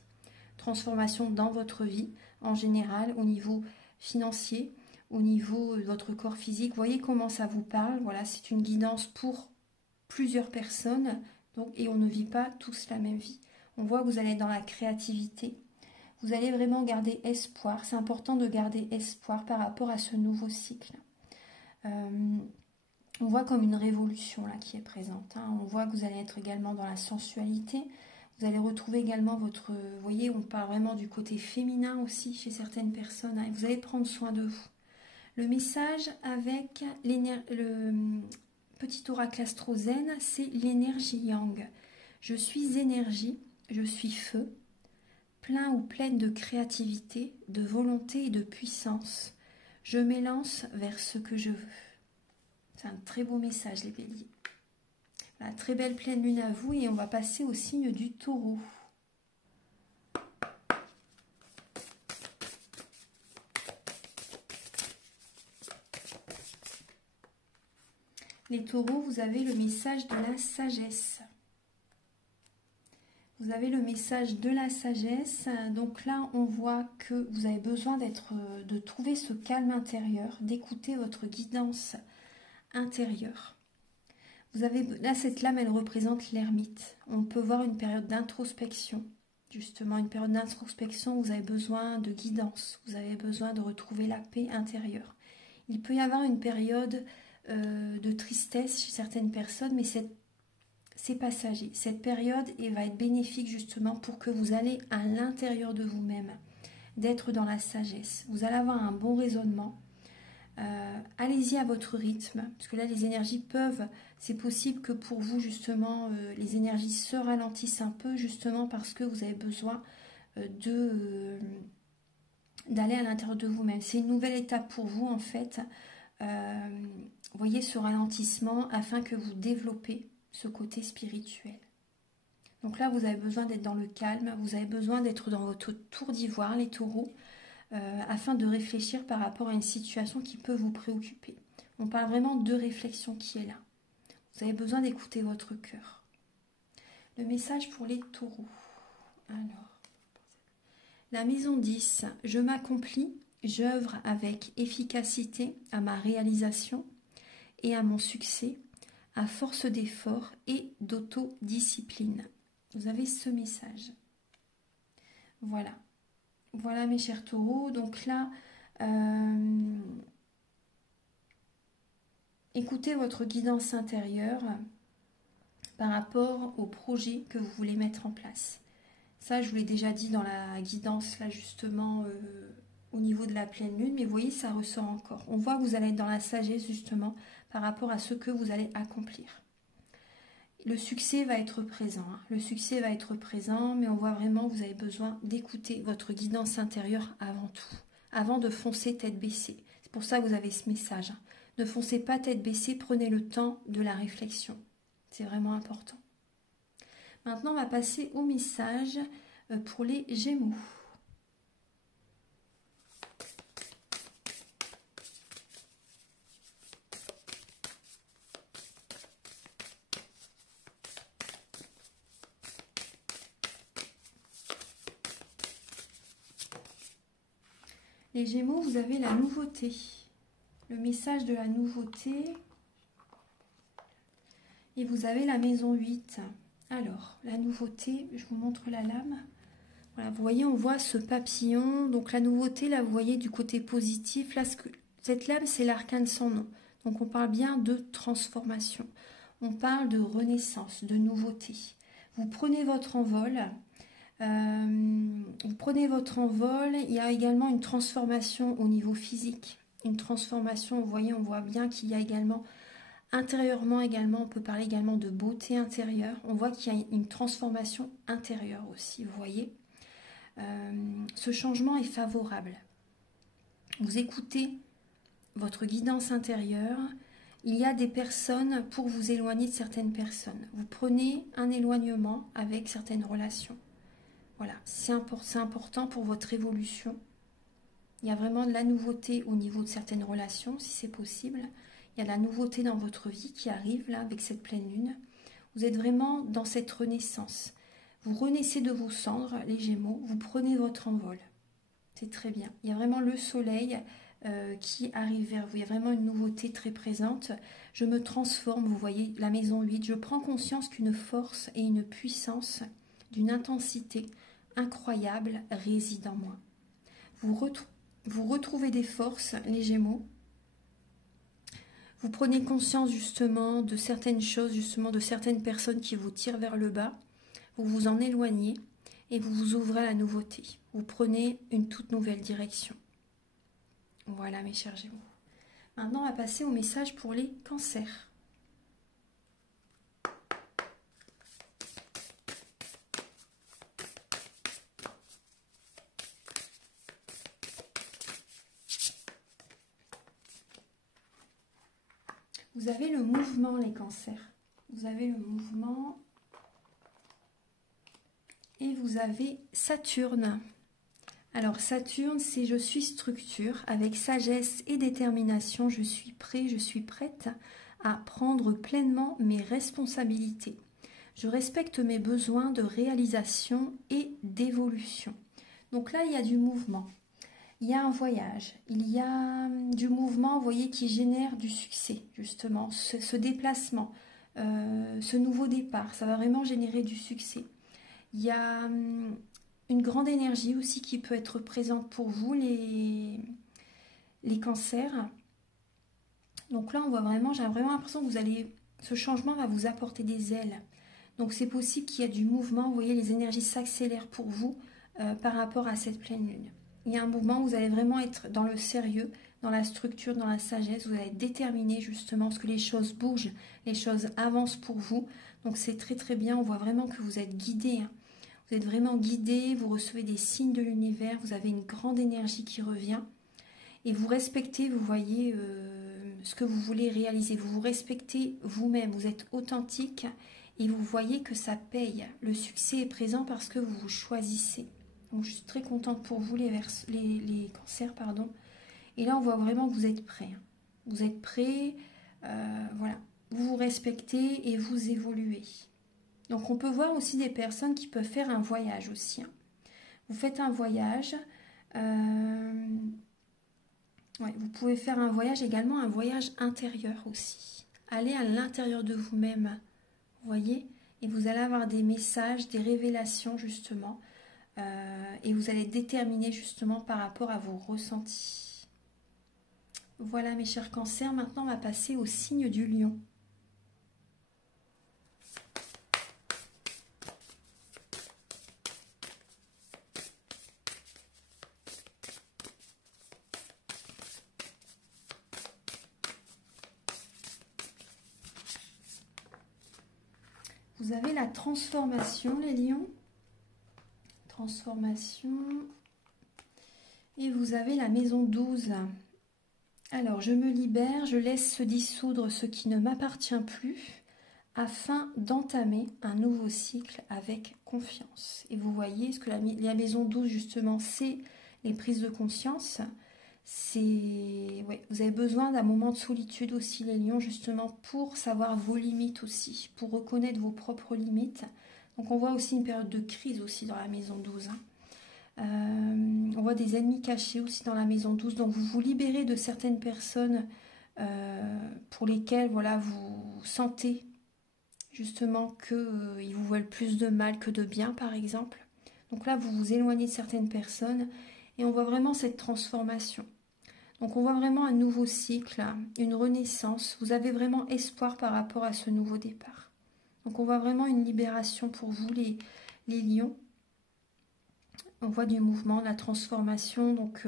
Transformation dans votre vie en général, au niveau financier, au niveau de votre corps physique. Vous voyez comment ça vous parle. Voilà, c'est une guidance pour plusieurs personnes. Donc, et on ne vit pas tous la même vie. On voit que vous allez être dans la créativité. Vous allez vraiment garder espoir. C'est important de garder espoir par rapport à ce nouveau cycle. On voit comme une révolution là qui est présente. Hein. On voit que vous allez être également dans la sensualité. Vous allez retrouver également votre... Vous voyez, on parle vraiment du côté féminin aussi chez certaines personnes. Hein, et vous allez prendre soin de vous. Le message avec le petit oracle astrozène, c'est l'énergie yang. Je suis énergie, je suis feu, plein ou pleine de créativité, de volonté et de puissance. Je m'élance vers ce que je veux. C'est un très beau message, les béliers. Voilà, très belle pleine lune à vous et on va passer au signe du taureau. Les taureaux, vous avez le message de la sagesse. Vous avez le message de la sagesse. Donc là, on voit que vous avez besoin de trouver ce calme intérieur, d'écouter votre guidance intérieure. Vous avez, là, cette lame, elle représente l'ermite. On peut voir une période d'introspection. Justement, une période d'introspection où vous avez besoin de guidance. Vous avez besoin de retrouver la paix intérieure. Il peut y avoir une période de tristesse chez certaines personnes, mais c'est passager. Cette période va être bénéfique justement pour que vous allez à l'intérieur de vous-même, d'être dans la sagesse. Vous allez avoir un bon raisonnement. Allez-y à votre rythme, parce que là les énergies peuvent, c'est possible que pour vous justement les énergies se ralentissent un peu justement parce que vous avez besoin d'aller à l'intérieur de vous-même. C'est une nouvelle étape pour vous en fait. Voyez ce ralentissement afin que vous développez ce côté spirituel. Donc là vous avez besoin d'être dans le calme, vous avez besoin d'être dans votre tour d'ivoire les taureaux. Afin de réfléchir par rapport à une situation qui peut vous préoccuper. On parle vraiment de réflexion qui est là. Vous avez besoin d'écouter votre cœur. Le message pour les taureaux. Alors, la maison 10. Je m'accomplis, j'œuvre avec efficacité à ma réalisation et à mon succès, à force d'efforts et d'autodiscipline. Vous avez ce message. Voilà. Voilà mes chers taureaux. Donc là, écoutez votre guidance intérieure par rapport au projet que vous voulez mettre en place. Ça, je vous l'ai déjà dit dans la guidance, là justement, au niveau de la pleine lune, mais vous voyez, ça ressort encore. On voit que vous allez être dans la sagesse, justement, par rapport à ce que vous allez accomplir. Le succès va être présent, hein. Le succès va être présent, mais on voit vraiment que vous avez besoin d'écouter votre guidance intérieure avant tout, avant de foncer tête baissée. C'est pour ça que vous avez ce message, hein. Ne foncez pas tête baissée, prenez le temps de la réflexion. C'est vraiment important. Maintenant, on va passer au message pour les Gémeaux. Les Gémeaux, vous avez la nouveauté. Le message de la nouveauté. Et vous avez la maison 8. Alors, la nouveauté, je vous montre la lame. Voilà, vous voyez, on voit ce papillon. Donc la nouveauté, là, vous voyez du côté positif. Là, cette lame, c'est l'arcane sans nom. Donc on parle bien de transformation. On parle de renaissance, de nouveauté. Vous prenez votre envol. Vous prenez votre envol. Il y a également une transformation au niveau physique. Une transformation, vous voyez, on voit bien qu'il y a également... Intérieurement également, on peut parler également de beauté intérieure. On voit qu'il y a une transformation intérieure aussi, vous voyez. Ce changement est favorable. Vous écoutez votre guidance intérieure. Il y a des personnes pour vous éloigner de certaines personnes. Vous prenez un éloignement avec certaines relations. Voilà, c'est important pour votre évolution. Il y a vraiment de la nouveauté au niveau de certaines relations, si c'est possible. Il y a de la nouveauté dans votre vie qui arrive là avec cette pleine lune. Vous êtes vraiment dans cette renaissance. Vous renaissez de vos cendres, les Gémeaux. Vous prenez votre envol. C'est très bien. Il y a vraiment le soleil qui arrive vers vous. Il y a vraiment une nouveauté très présente. Je me transforme, vous voyez, la maison 8. Je prends conscience qu'une force et une puissance, d'une intensité incroyable réside en moi. Vous retrouvez des forces, les Gémeaux. Vous prenez conscience justement de certaines choses, justement de certaines personnes qui vous tirent vers le bas. Vous vous en éloignez et vous vous ouvrez à la nouveauté. Vous prenez une toute nouvelle direction. Voilà mes chers Gémeaux. Maintenant, on va passer au message pour les cancers. Vous avez le mouvement, les cancers. Vous avez le mouvement. Et vous avez Saturne. Alors Saturne, c'est je suis structure. Avec sagesse et détermination, je suis prêt, je suis prête à prendre pleinement mes responsabilités. Je respecte mes besoins de réalisation et d'évolution. Donc là, il y a du mouvement. Il y a un voyage, il y a du mouvement, vous voyez, qui génère du succès, justement. Ce déplacement, ce nouveau départ, ça va vraiment générer du succès. Il y a une grande énergie aussi qui peut être présente pour vous, les cancers. Donc là, on voit vraiment, j'ai vraiment l'impression que ce changement va vous apporter des ailes. Donc c'est possible qu'il y ait du mouvement, vous voyez, les énergies s'accélèrent pour vous par rapport à cette pleine lune. Il y a un mouvement où vous allez vraiment être dans le sérieux, dans la structure, dans la sagesse. Vous allez être déterminé justement parce que les choses bougent, les choses avancent pour vous. Donc c'est très très bien. On voit vraiment que vous êtes guidé. Hein. Vous êtes vraiment guidé. Vous recevez des signes de l'univers. Vous avez une grande énergie qui revient. Et vous respectez, vous voyez, ce que vous voulez réaliser. Vous vous respectez vous-même. Vous êtes authentique et vous voyez que ça paye. Le succès est présent parce que vous vous choisissez. Donc, je suis très contente pour vous, les cancers, pardon. Et là, on voit vraiment que vous êtes prêts. Hein. Vous êtes prêts, voilà. Vous vous respectez et vous évoluez. Donc, on peut voir aussi des personnes qui peuvent faire un voyage aussi. Hein. Vous faites un voyage. Ouais, vous pouvez faire un voyage également, un voyage intérieur aussi. Allez à l'intérieur de vous-même, vous voyez. Et vous allez avoir des messages, des révélations, justement. et vous allez être déterminé justement par rapport à vos ressentis. Voilà mes chers cancers, maintenant on va passer au signe du lion. Vous avez la transformation, les lions. Transformation. Et vous avez la maison 12. Alors, je me libère, je laisse se dissoudre ce qui ne m'appartient plus afin d'entamer un nouveau cycle avec confiance. Et vous voyez, ce que la maison 12, justement, c'est les prises de conscience. Ouais, vous avez besoin d'un moment de solitude aussi, les lions, justement, pour savoir vos limites aussi, pour reconnaître vos propres limites. Donc, on voit aussi une période de crise aussi dans la maison 12. On voit des ennemis cachés aussi dans la maison 12. Donc, vous vous libérez de certaines personnes pour lesquelles, voilà, vous sentez justement qu'ils vous veulent plus de mal que de bien, par exemple. Donc là, vous vous éloignez de certaines personnes et on voit vraiment cette transformation. Donc on voit vraiment un nouveau cycle, une renaissance. Vous avez vraiment espoir par rapport à ce nouveau départ. Donc on voit vraiment une libération pour vous, les lions. On voit du mouvement, de la transformation. Donc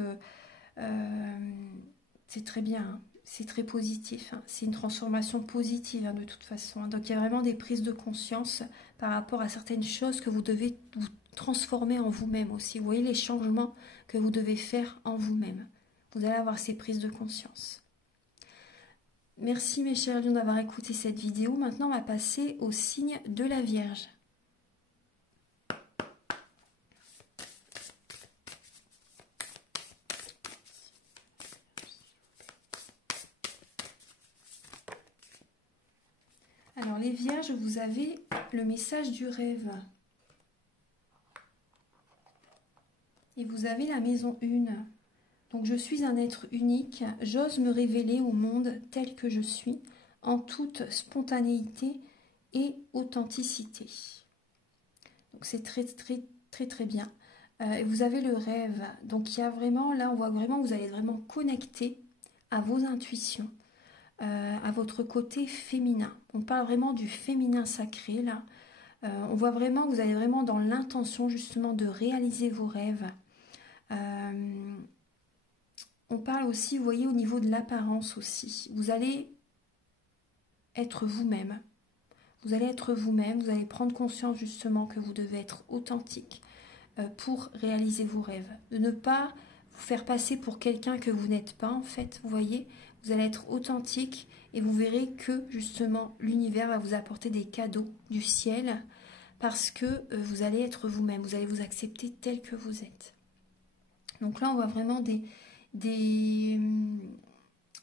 c'est très bien, hein. C'est très positif. Hein. C'est une transformation positive, hein, de toute façon. Hein. Donc il y a vraiment des prises de conscience par rapport à certaines choses que vous devez vous transformer en vous-même aussi. Vous voyez les changements que vous devez faire en vous-même. Vous allez avoir ces prises de conscience. Merci mes chers lions d'avoir écouté cette vidéo. Maintenant, on va passer au signe de la Vierge. Alors les Vierges, vous avez le message du rêve. Et vous avez la maison 1. Donc je suis un être unique, j'ose me révéler au monde tel que je suis, en toute spontanéité et authenticité. Donc c'est très très très très bien. Vous avez le rêve, donc il y a vraiment, là on voit vraiment, vous allez vraiment connecter à vos intuitions, à votre côté féminin. On parle vraiment du féminin sacré là. On voit vraiment, vous allez vraiment dans l'intention justement de réaliser vos rêves. On parle aussi, vous voyez, au niveau de l'apparence aussi. Vous allez être vous-même. Vous allez être vous-même, vous allez prendre conscience justement que vous devez être authentique pour réaliser vos rêves. De ne pas vous faire passer pour quelqu'un que vous n'êtes pas en fait, vous voyez. Vous allez être authentique et vous verrez que justement l'univers va vous apporter des cadeaux du ciel parce que vous allez être vous-même, vous allez vous accepter tel que vous êtes. Donc là, on voit vraiment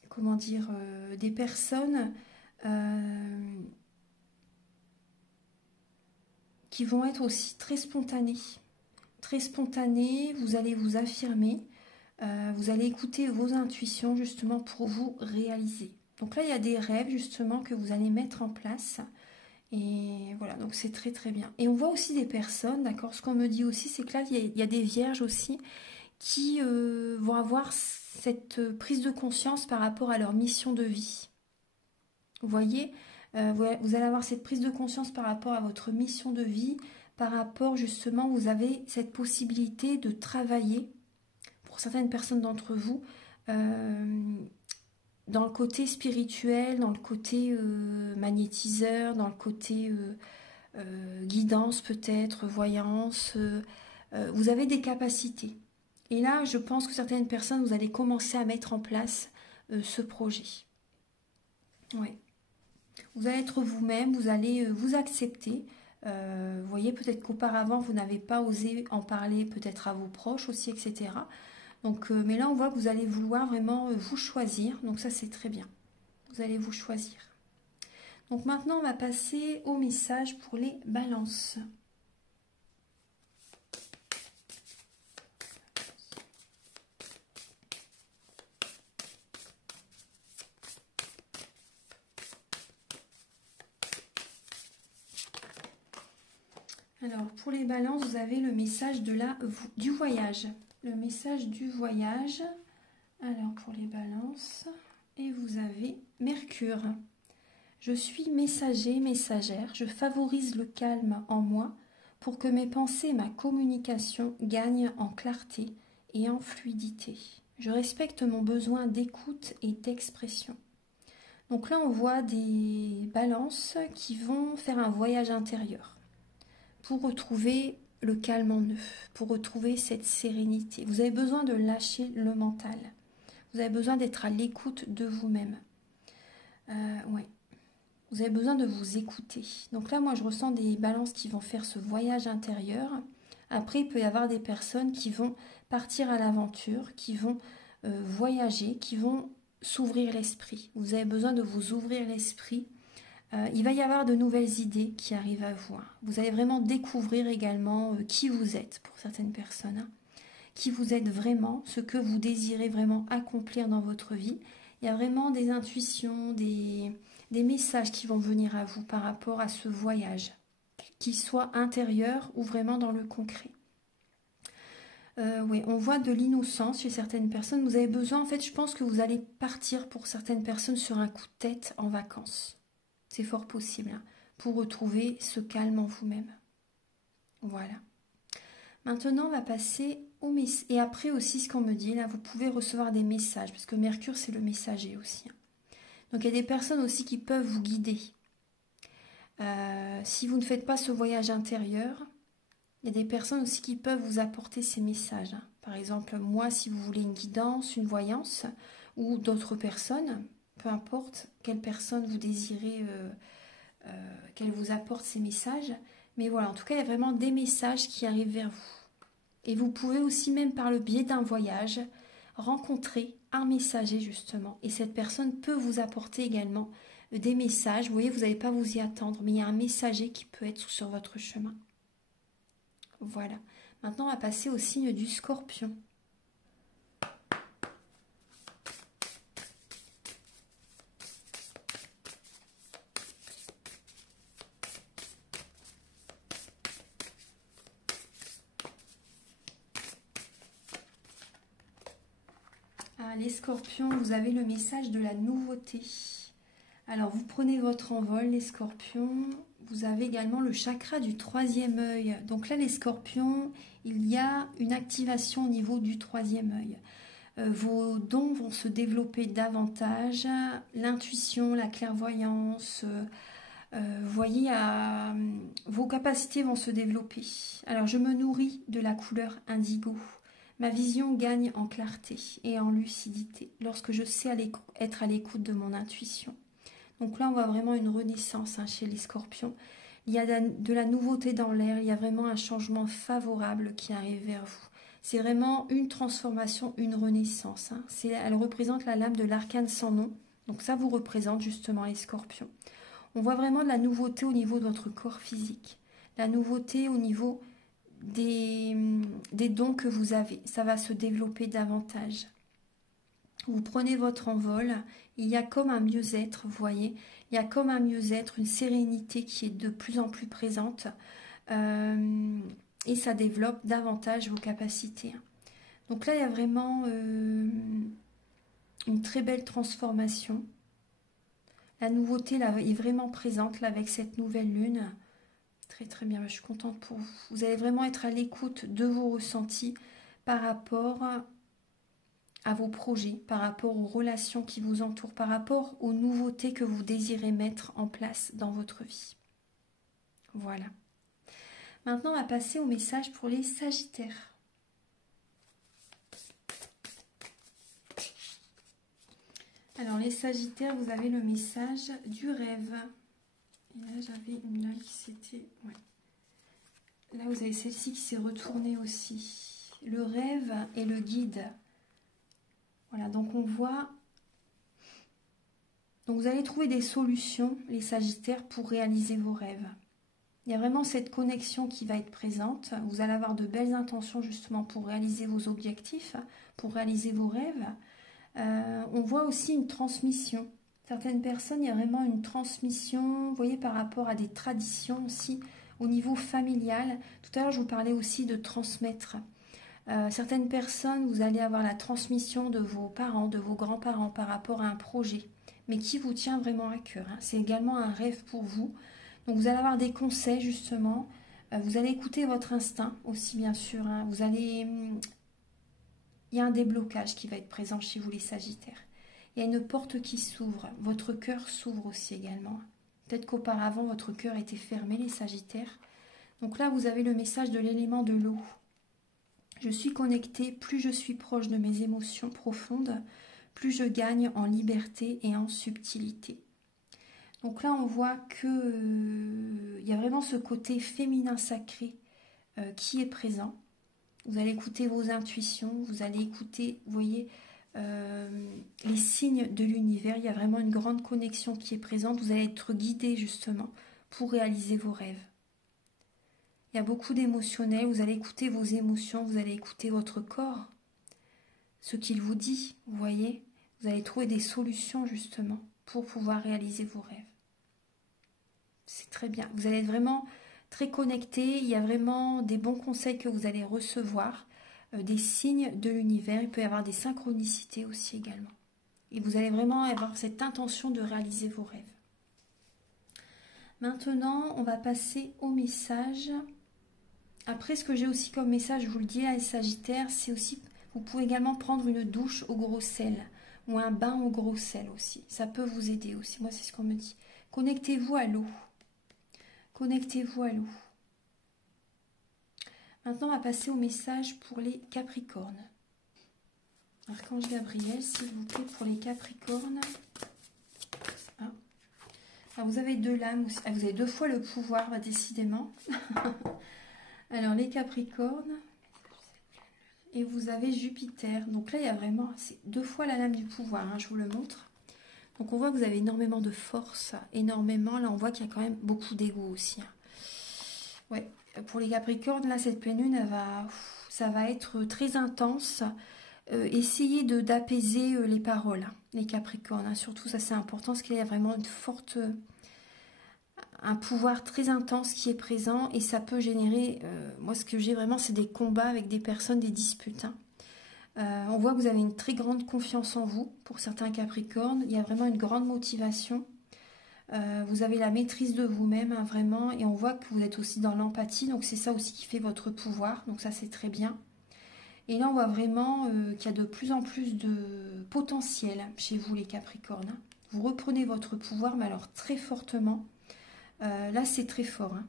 comment dire, des personnes qui vont être aussi très spontanées. Très spontanées, vous allez vous affirmer, vous allez écouter vos intuitions justement pour vous réaliser. Donc là, il y a des rêves justement que vous allez mettre en place. Et voilà, donc c'est très très bien. Et on voit aussi des personnes, d'accord, ce qu'on me dit aussi, c'est que là, il y a des vierges aussi qui vont avoir cette prise de conscience par rapport à leur mission de vie. Vous voyez, vous allez avoir cette prise de conscience par rapport à votre mission de vie, par rapport justement, vous avez cette possibilité de travailler, pour certaines personnes d'entre vous, dans le côté spirituel, dans le côté magnétiseur, dans le côté guidance peut-être, voyance. Vous avez des capacités. Et là, je pense que certaines personnes, vous allez commencer à mettre en place ce projet. Ouais. Vous allez être vous-même, vous allez vous accepter. Vous voyez, peut-être qu'auparavant, vous n'avez pas osé en parler peut-être à vos proches aussi, etc. Donc, mais là, on voit que vous allez vouloir vraiment vous choisir. Donc ça, c'est très bien. Vous allez vous choisir. Donc maintenant, on va passer au message pour les balances. Alors, pour les balances, vous avez le message du voyage. Le message du voyage. Alors, pour les balances, et vous avez Mercure. Je suis messager, messagère. Je favorise le calme en moi pour que mes pensées et ma communication gagnent en clarté et en fluidité. Je respecte mon besoin d'écoute et d'expression. Donc là, on voit des balances qui vont faire un voyage intérieur pour retrouver le calme en eux, pour retrouver cette sérénité. Vous avez besoin de lâcher le mental. Vous avez besoin d'être à l'écoute de vous-même. Ouais. Vous avez besoin de vous écouter. Donc là, moi, je ressens des balances qui vont faire ce voyage intérieur. Après, il peut y avoir des personnes qui vont partir à l'aventure, qui vont voyager, qui vont s'ouvrir l'esprit. Vous avez besoin de vous ouvrir l'esprit. Il va y avoir de nouvelles idées qui arrivent à vous. Vous allez vraiment découvrir également qui vous êtes pour certaines personnes. Qui vous êtes vraiment, ce que vous désirez vraiment accomplir dans votre vie. Il y a vraiment des intuitions, des messages qui vont venir à vous par rapport à ce voyage, qu'il soit intérieur ou vraiment dans le concret. Oui, on voit de l'innocence chez certaines personnes. Vous avez besoin, en fait, je pense que vous allez partir pour certaines personnes sur un coup de tête en vacances. C'est fort possible, hein, pour retrouver ce calme en vous-même. Voilà. Maintenant, on va passer au message. Et après aussi, ce qu'on me dit, là, vous pouvez recevoir des messages, parce que Mercure, c'est le messager aussi. Donc, il y a des personnes aussi qui peuvent vous guider. Si vous ne faites pas ce voyage intérieur, il y a des personnes aussi qui peuvent vous apporter ces messages. Par exemple, moi, si vous voulez une guidance, une voyance, ou d'autres personnes, peu importe quelle personne vous désirez qu'elle vous apporte ces messages. Mais voilà, en tout cas, il y a vraiment des messages qui arrivent vers vous. Et vous pouvez aussi, même par le biais d'un voyage, rencontrer un messager justement. Et cette personne peut vous apporter également des messages. Vous voyez, vous n'allez pas vous y attendre, mais il y a un messager qui peut être sur votre chemin. Voilà. Maintenant, on va passer au signe du Scorpion. Ah, les Scorpions, vous avez le message de la nouveauté. Alors, vous prenez votre envol, les Scorpions. Vous avez également le chakra du troisième œil. Donc là, les Scorpions, il y a une activation au niveau du troisième œil. Vos dons vont se développer davantage. L'intuition, la clairvoyance, vous voyez, vos capacités vont se développer. Alors, je me nourris de la couleur indigo. Ma vision gagne en clarté et en lucidité lorsque je sais être à l'écoute de mon intuition. Donc là, on voit vraiment une renaissance chez les Scorpions. Il y a de la nouveauté dans l'air, il y a vraiment un changement favorable qui arrive vers vous. C'est vraiment une transformation, une renaissance. Elle représente la lame de l'arcane sans nom. Donc ça vous représente justement les Scorpions. On voit vraiment de la nouveauté au niveau de votre corps physique. La nouveauté au niveau des dons que vous avez. Ça va se développer davantage. Vous prenez votre envol, il y a comme un mieux-être, vous voyez, il y a comme un mieux-être, une sérénité qui est de plus en plus présente et ça développe davantage vos capacités. Donc là, il y a vraiment une très belle transformation. La nouveauté là, est vraiment présente là, avec cette nouvelle lune. Très très bien, je suis contente pour vous. Vous allez vraiment être à l'écoute de vos ressentis par rapport à vos projets, par rapport aux relations qui vous entourent, par rapport aux nouveautés que vous désirez mettre en place dans votre vie. Voilà. Maintenant, on va passer au message pour les Sagittaires. Alors, les Sagittaires, vous avez le message du rêve. Et là, j'avais une là qui s'était... Ouais. Là, vous avez celle-ci qui s'est retournée aussi. Le rêve et le guide. Voilà, donc on voit... Donc vous allez trouver des solutions, les Sagittaires, pour réaliser vos rêves. Il y a vraiment cette connexion qui va être présente. Vous allez avoir de belles intentions justement pour réaliser vos objectifs, pour réaliser vos rêves. On voit aussi une transmission. Certaines personnes, il y a vraiment une transmission, vous voyez, par rapport à des traditions aussi Au niveau familial, tout à l'heure je vous parlais aussi de transmettre. Certaines personnes, vous allez avoir la transmission de vos parents, de vos grands-parents par rapport à un projet, mais qui vous tient vraiment à cœur. Hein. C'est également un rêve pour vous. Donc vous allez avoir des conseils justement. Vous allez écouter votre instinct aussi bien sûr. Hein. Il y a un déblocage qui va être présent chez vous les Sagittaires. Il y a une porte qui s'ouvre. Votre cœur s'ouvre aussi également. Peut-être qu'auparavant votre cœur était fermé les Sagittaires. Donc là vous avez le message de l'élément de l'eau. Je suis connectée, plus je suis proche de mes émotions profondes, plus je gagne en liberté et en subtilité. Donc là, on voit qu'il y a vraiment ce côté féminin sacré qui est présent. Vous allez écouter vos intuitions, vous allez écouter, vous voyez, les signes de l'univers. Il y a vraiment une grande connexion qui est présente. Vous allez être guidé justement pour réaliser vos rêves. Il y a beaucoup d'émotionnel, vous allez écouter vos émotions, vous allez écouter votre corps, ce qu'il vous dit, vous voyez. Vous allez trouver des solutions justement pour pouvoir réaliser vos rêves. C'est très bien, vous allez être vraiment très connecté, il y a vraiment des bons conseils que vous allez recevoir, des signes de l'univers, il peut y avoir des synchronicités aussi également. Et vous allez vraiment avoir cette intention de réaliser vos rêves. Maintenant, on va passer au message. Après, ce que j'ai aussi comme message, je vous le dis, les Sagittaires, c'est aussi, vous pouvez également prendre une douche au gros sel ou un bain au gros sel aussi. Ça peut vous aider aussi. Moi, c'est ce qu'on me dit. Connectez-vous à l'eau. Connectez-vous à l'eau. Maintenant, on va passer au message pour les Capricornes. Archange Gabriel, s'il vous plaît, pour les Capricornes. Ah. Alors, vous avez deux lames aussi. Ah, vous avez deux fois le pouvoir, bah, décidément. Alors, les Capricornes, et vous avez Jupiter. Donc là, il y a vraiment, c'est deux fois la lame du pouvoir, hein, je vous le montre. Donc on voit que vous avez énormément de force, énormément. Là, on voit qu'il y a quand même beaucoup d'ego aussi. Hein. Ouais, pour les Capricornes, là, cette pleine lune, ça va être très intense. Essayez d'apaiser les paroles, hein, les Capricornes. Hein. Surtout, ça, c'est important, parce qu'il y a vraiment une forte... un pouvoir très intense qui est présent et ça peut générer, moi ce que j'ai vraiment c'est des combats avec des personnes, des disputes. Hein. On voit que vous avez une très grande confiance en vous pour certains Capricornes, il y a vraiment une grande motivation, vous avez la maîtrise de vous-même hein, vraiment et on voit que vous êtes aussi dans l'empathie, donc c'est ça aussi qui fait votre pouvoir, donc ça c'est très bien. Et là on voit vraiment qu'il y a de plus en plus de potentiel chez vous les Capricornes. Hein. Vous reprenez votre pouvoir mais alors très fortement. Là, c'est très fort. Hein.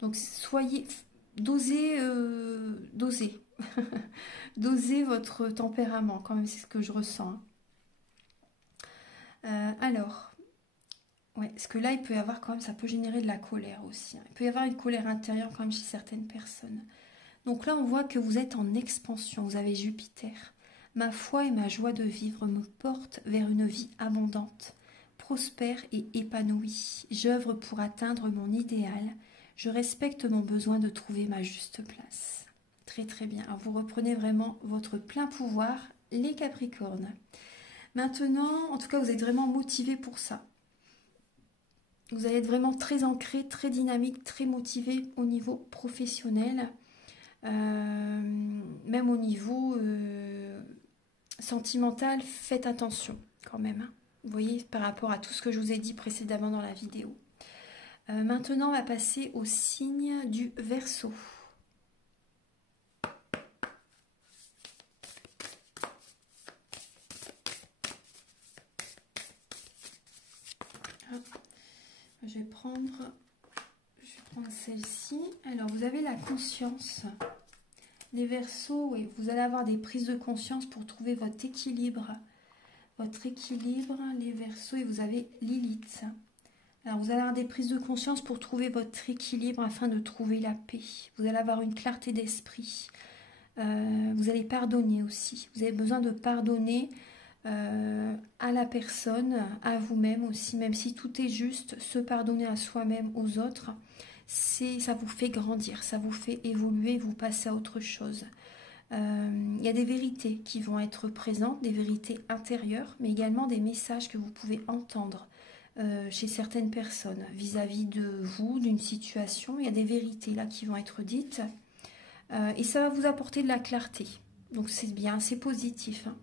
Donc, dosez dosez votre tempérament, quand même, c'est ce que je ressens. Hein. Alors, ouais, parce que là, il peut y avoir quand même, ça peut générer de la colère aussi. Hein. Il peut y avoir une colère intérieure quand même chez certaines personnes. Donc là, on voit que vous êtes en expansion, vous avez Jupiter. Ma foi et ma joie de vivre me portent vers une vie abondante. Prospère et épanoui. J'œuvre pour atteindre mon idéal. Je respecte mon besoin de trouver ma juste place. Très très bien. Alors, vous reprenez vraiment votre plein pouvoir, les Capricornes. Maintenant, en tout cas, vous êtes vraiment motivé pour ça. Vous allez être vraiment très ancré, très dynamique, très motivé au niveau professionnel. Même au niveau sentimental, faites attention quand même. Hein. Vous voyez, par rapport à tout ce que je vous ai dit précédemment dans la vidéo. Maintenant, on va passer au signe du Verseau. Je vais prendre celle-ci. Alors, vous avez la conscience. Les Verseaux, oui, vous allez avoir des prises de conscience pour trouver votre équilibre. Les Verseaux, et vous avez Lilith. Alors, vous allez avoir des prises de conscience pour trouver votre équilibre afin de trouver la paix. Vous allez avoir une clarté d'esprit. Vous allez pardonner aussi. Vous avez besoin de pardonner à la personne, à vous-même aussi, même si tout est juste, se pardonner à soi-même, aux autres, ça vous fait grandir, ça vous fait évoluer, vous passez à autre chose. Il y a des vérités qui vont être présentes, des vérités intérieures, mais également des messages que vous pouvez entendre chez certaines personnes vis-à-vis de vous, d'une situation. Il y a des vérités là qui vont être dites et ça va vous apporter de la clarté. Donc c'est bien, c'est positif. Hein.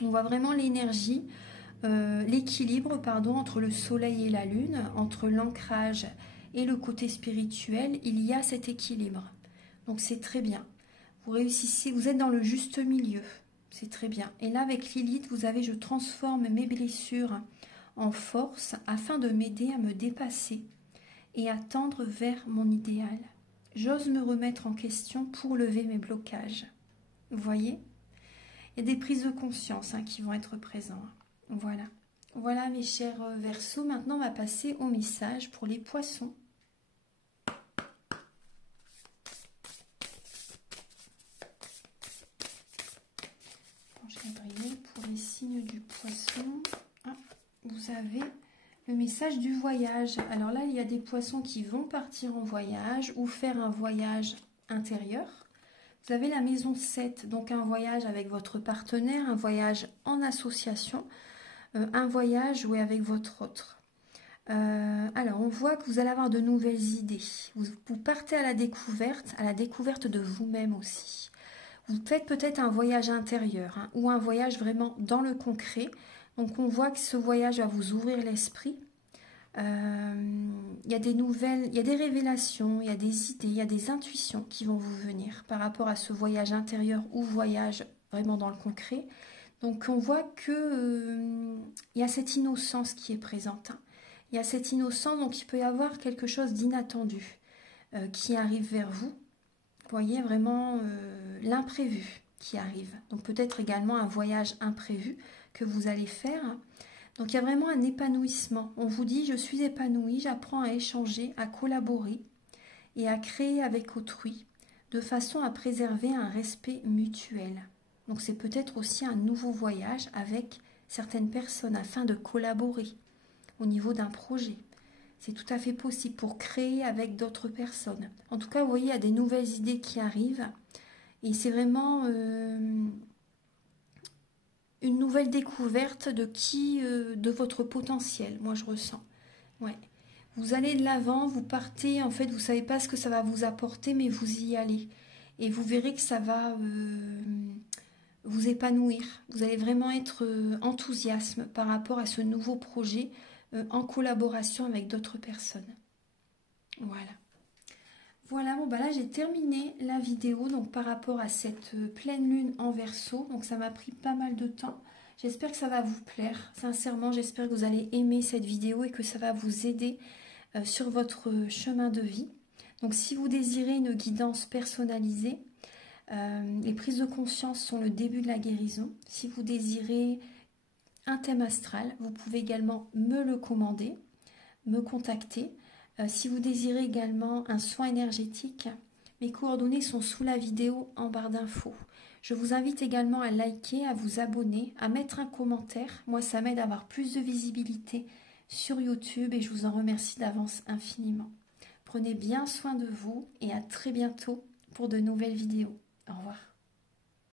On voit vraiment l'énergie, l'équilibre pardon, entre le soleil et la lune, entre l'ancrage et le côté spirituel. Il y a cet équilibre. Donc c'est très bien. Vous réussissez, vous êtes dans le juste milieu. C'est très bien. Et là, avec Lilith, vous avez « Je transforme mes blessures en force afin de m'aider à me dépasser et à tendre vers mon idéal. J'ose me remettre en question pour lever mes blocages. » Vous voyez? Il y a des prises de conscience qui vont être présentes. Voilà. Voilà mes chers Verseaux. Maintenant, on va passer au message pour les poissons. Pour les signes du poisson, vous avez le message du voyage. Alors là, il y a des poissons qui vont partir en voyage ou faire un voyage intérieur. Vous avez la maison 7, donc un voyage avec votre partenaire, un voyage en association, un voyage avec votre autre. Alors, on voit que vous allez avoir de nouvelles idées. Vous partez à la découverte de vous-même aussi. Vous faites peut-être un voyage intérieur ou un voyage vraiment dans le concret. Donc on voit que ce voyage va vous ouvrir l'esprit. Il y a des nouvelles, il y a des révélations, il y a des idées, il y a des intuitions qui vont vous venir par rapport à ce voyage intérieur ou voyage vraiment dans le concret. Donc on voit que il y a cette innocence qui est présente. Il y a cette innocence, donc il peut y avoir quelque chose d'inattendu qui arrive vers vous. Vous voyez vraiment l'imprévu qui arrive. Donc peut-être également un voyage imprévu que vous allez faire. Donc il y a vraiment un épanouissement. On vous dit, je suis épanouie, j'apprends à échanger, à collaborer et à créer avec autrui de façon à préserver un respect mutuel. Donc c'est peut-être aussi un nouveau voyage avec certaines personnes afin de collaborer au niveau d'un projet. C'est tout à fait possible pour créer avec d'autres personnes. En tout cas, vous voyez, il y a des nouvelles idées qui arrivent. Et c'est vraiment une nouvelle découverte de votre potentiel, moi je ressens. Ouais. Vous allez de l'avant, vous partez, en fait, vous ne savez pas ce que ça va vous apporter, mais vous y allez. Et vous verrez que ça va vous épanouir. Vous allez vraiment être enthousiasme par rapport à ce nouveau projet en collaboration avec d'autres personnes. Voilà. Voilà, bon bah là j'ai terminé la vidéo donc par rapport à cette pleine lune en Verseau. Donc ça m'a pris pas mal de temps. J'espère que ça va vous plaire. Sincèrement, j'espère que vous allez aimer cette vidéo et que ça va vous aider sur votre chemin de vie. Donc si vous désirez une guidance personnalisée, les prises de conscience sont le début de la guérison. Si vous désirez un thème astral, vous pouvez également me le commander, me contacter. Si vous désirez également un soin énergétique, mes coordonnées sont sous la vidéo en barre d'infos. Je vous invite également à liker, à vous abonner, à mettre un commentaire. Moi, ça m'aide à avoir plus de visibilité sur YouTube et je vous en remercie d'avance infiniment. Prenez bien soin de vous et à très bientôt pour de nouvelles vidéos. Au revoir.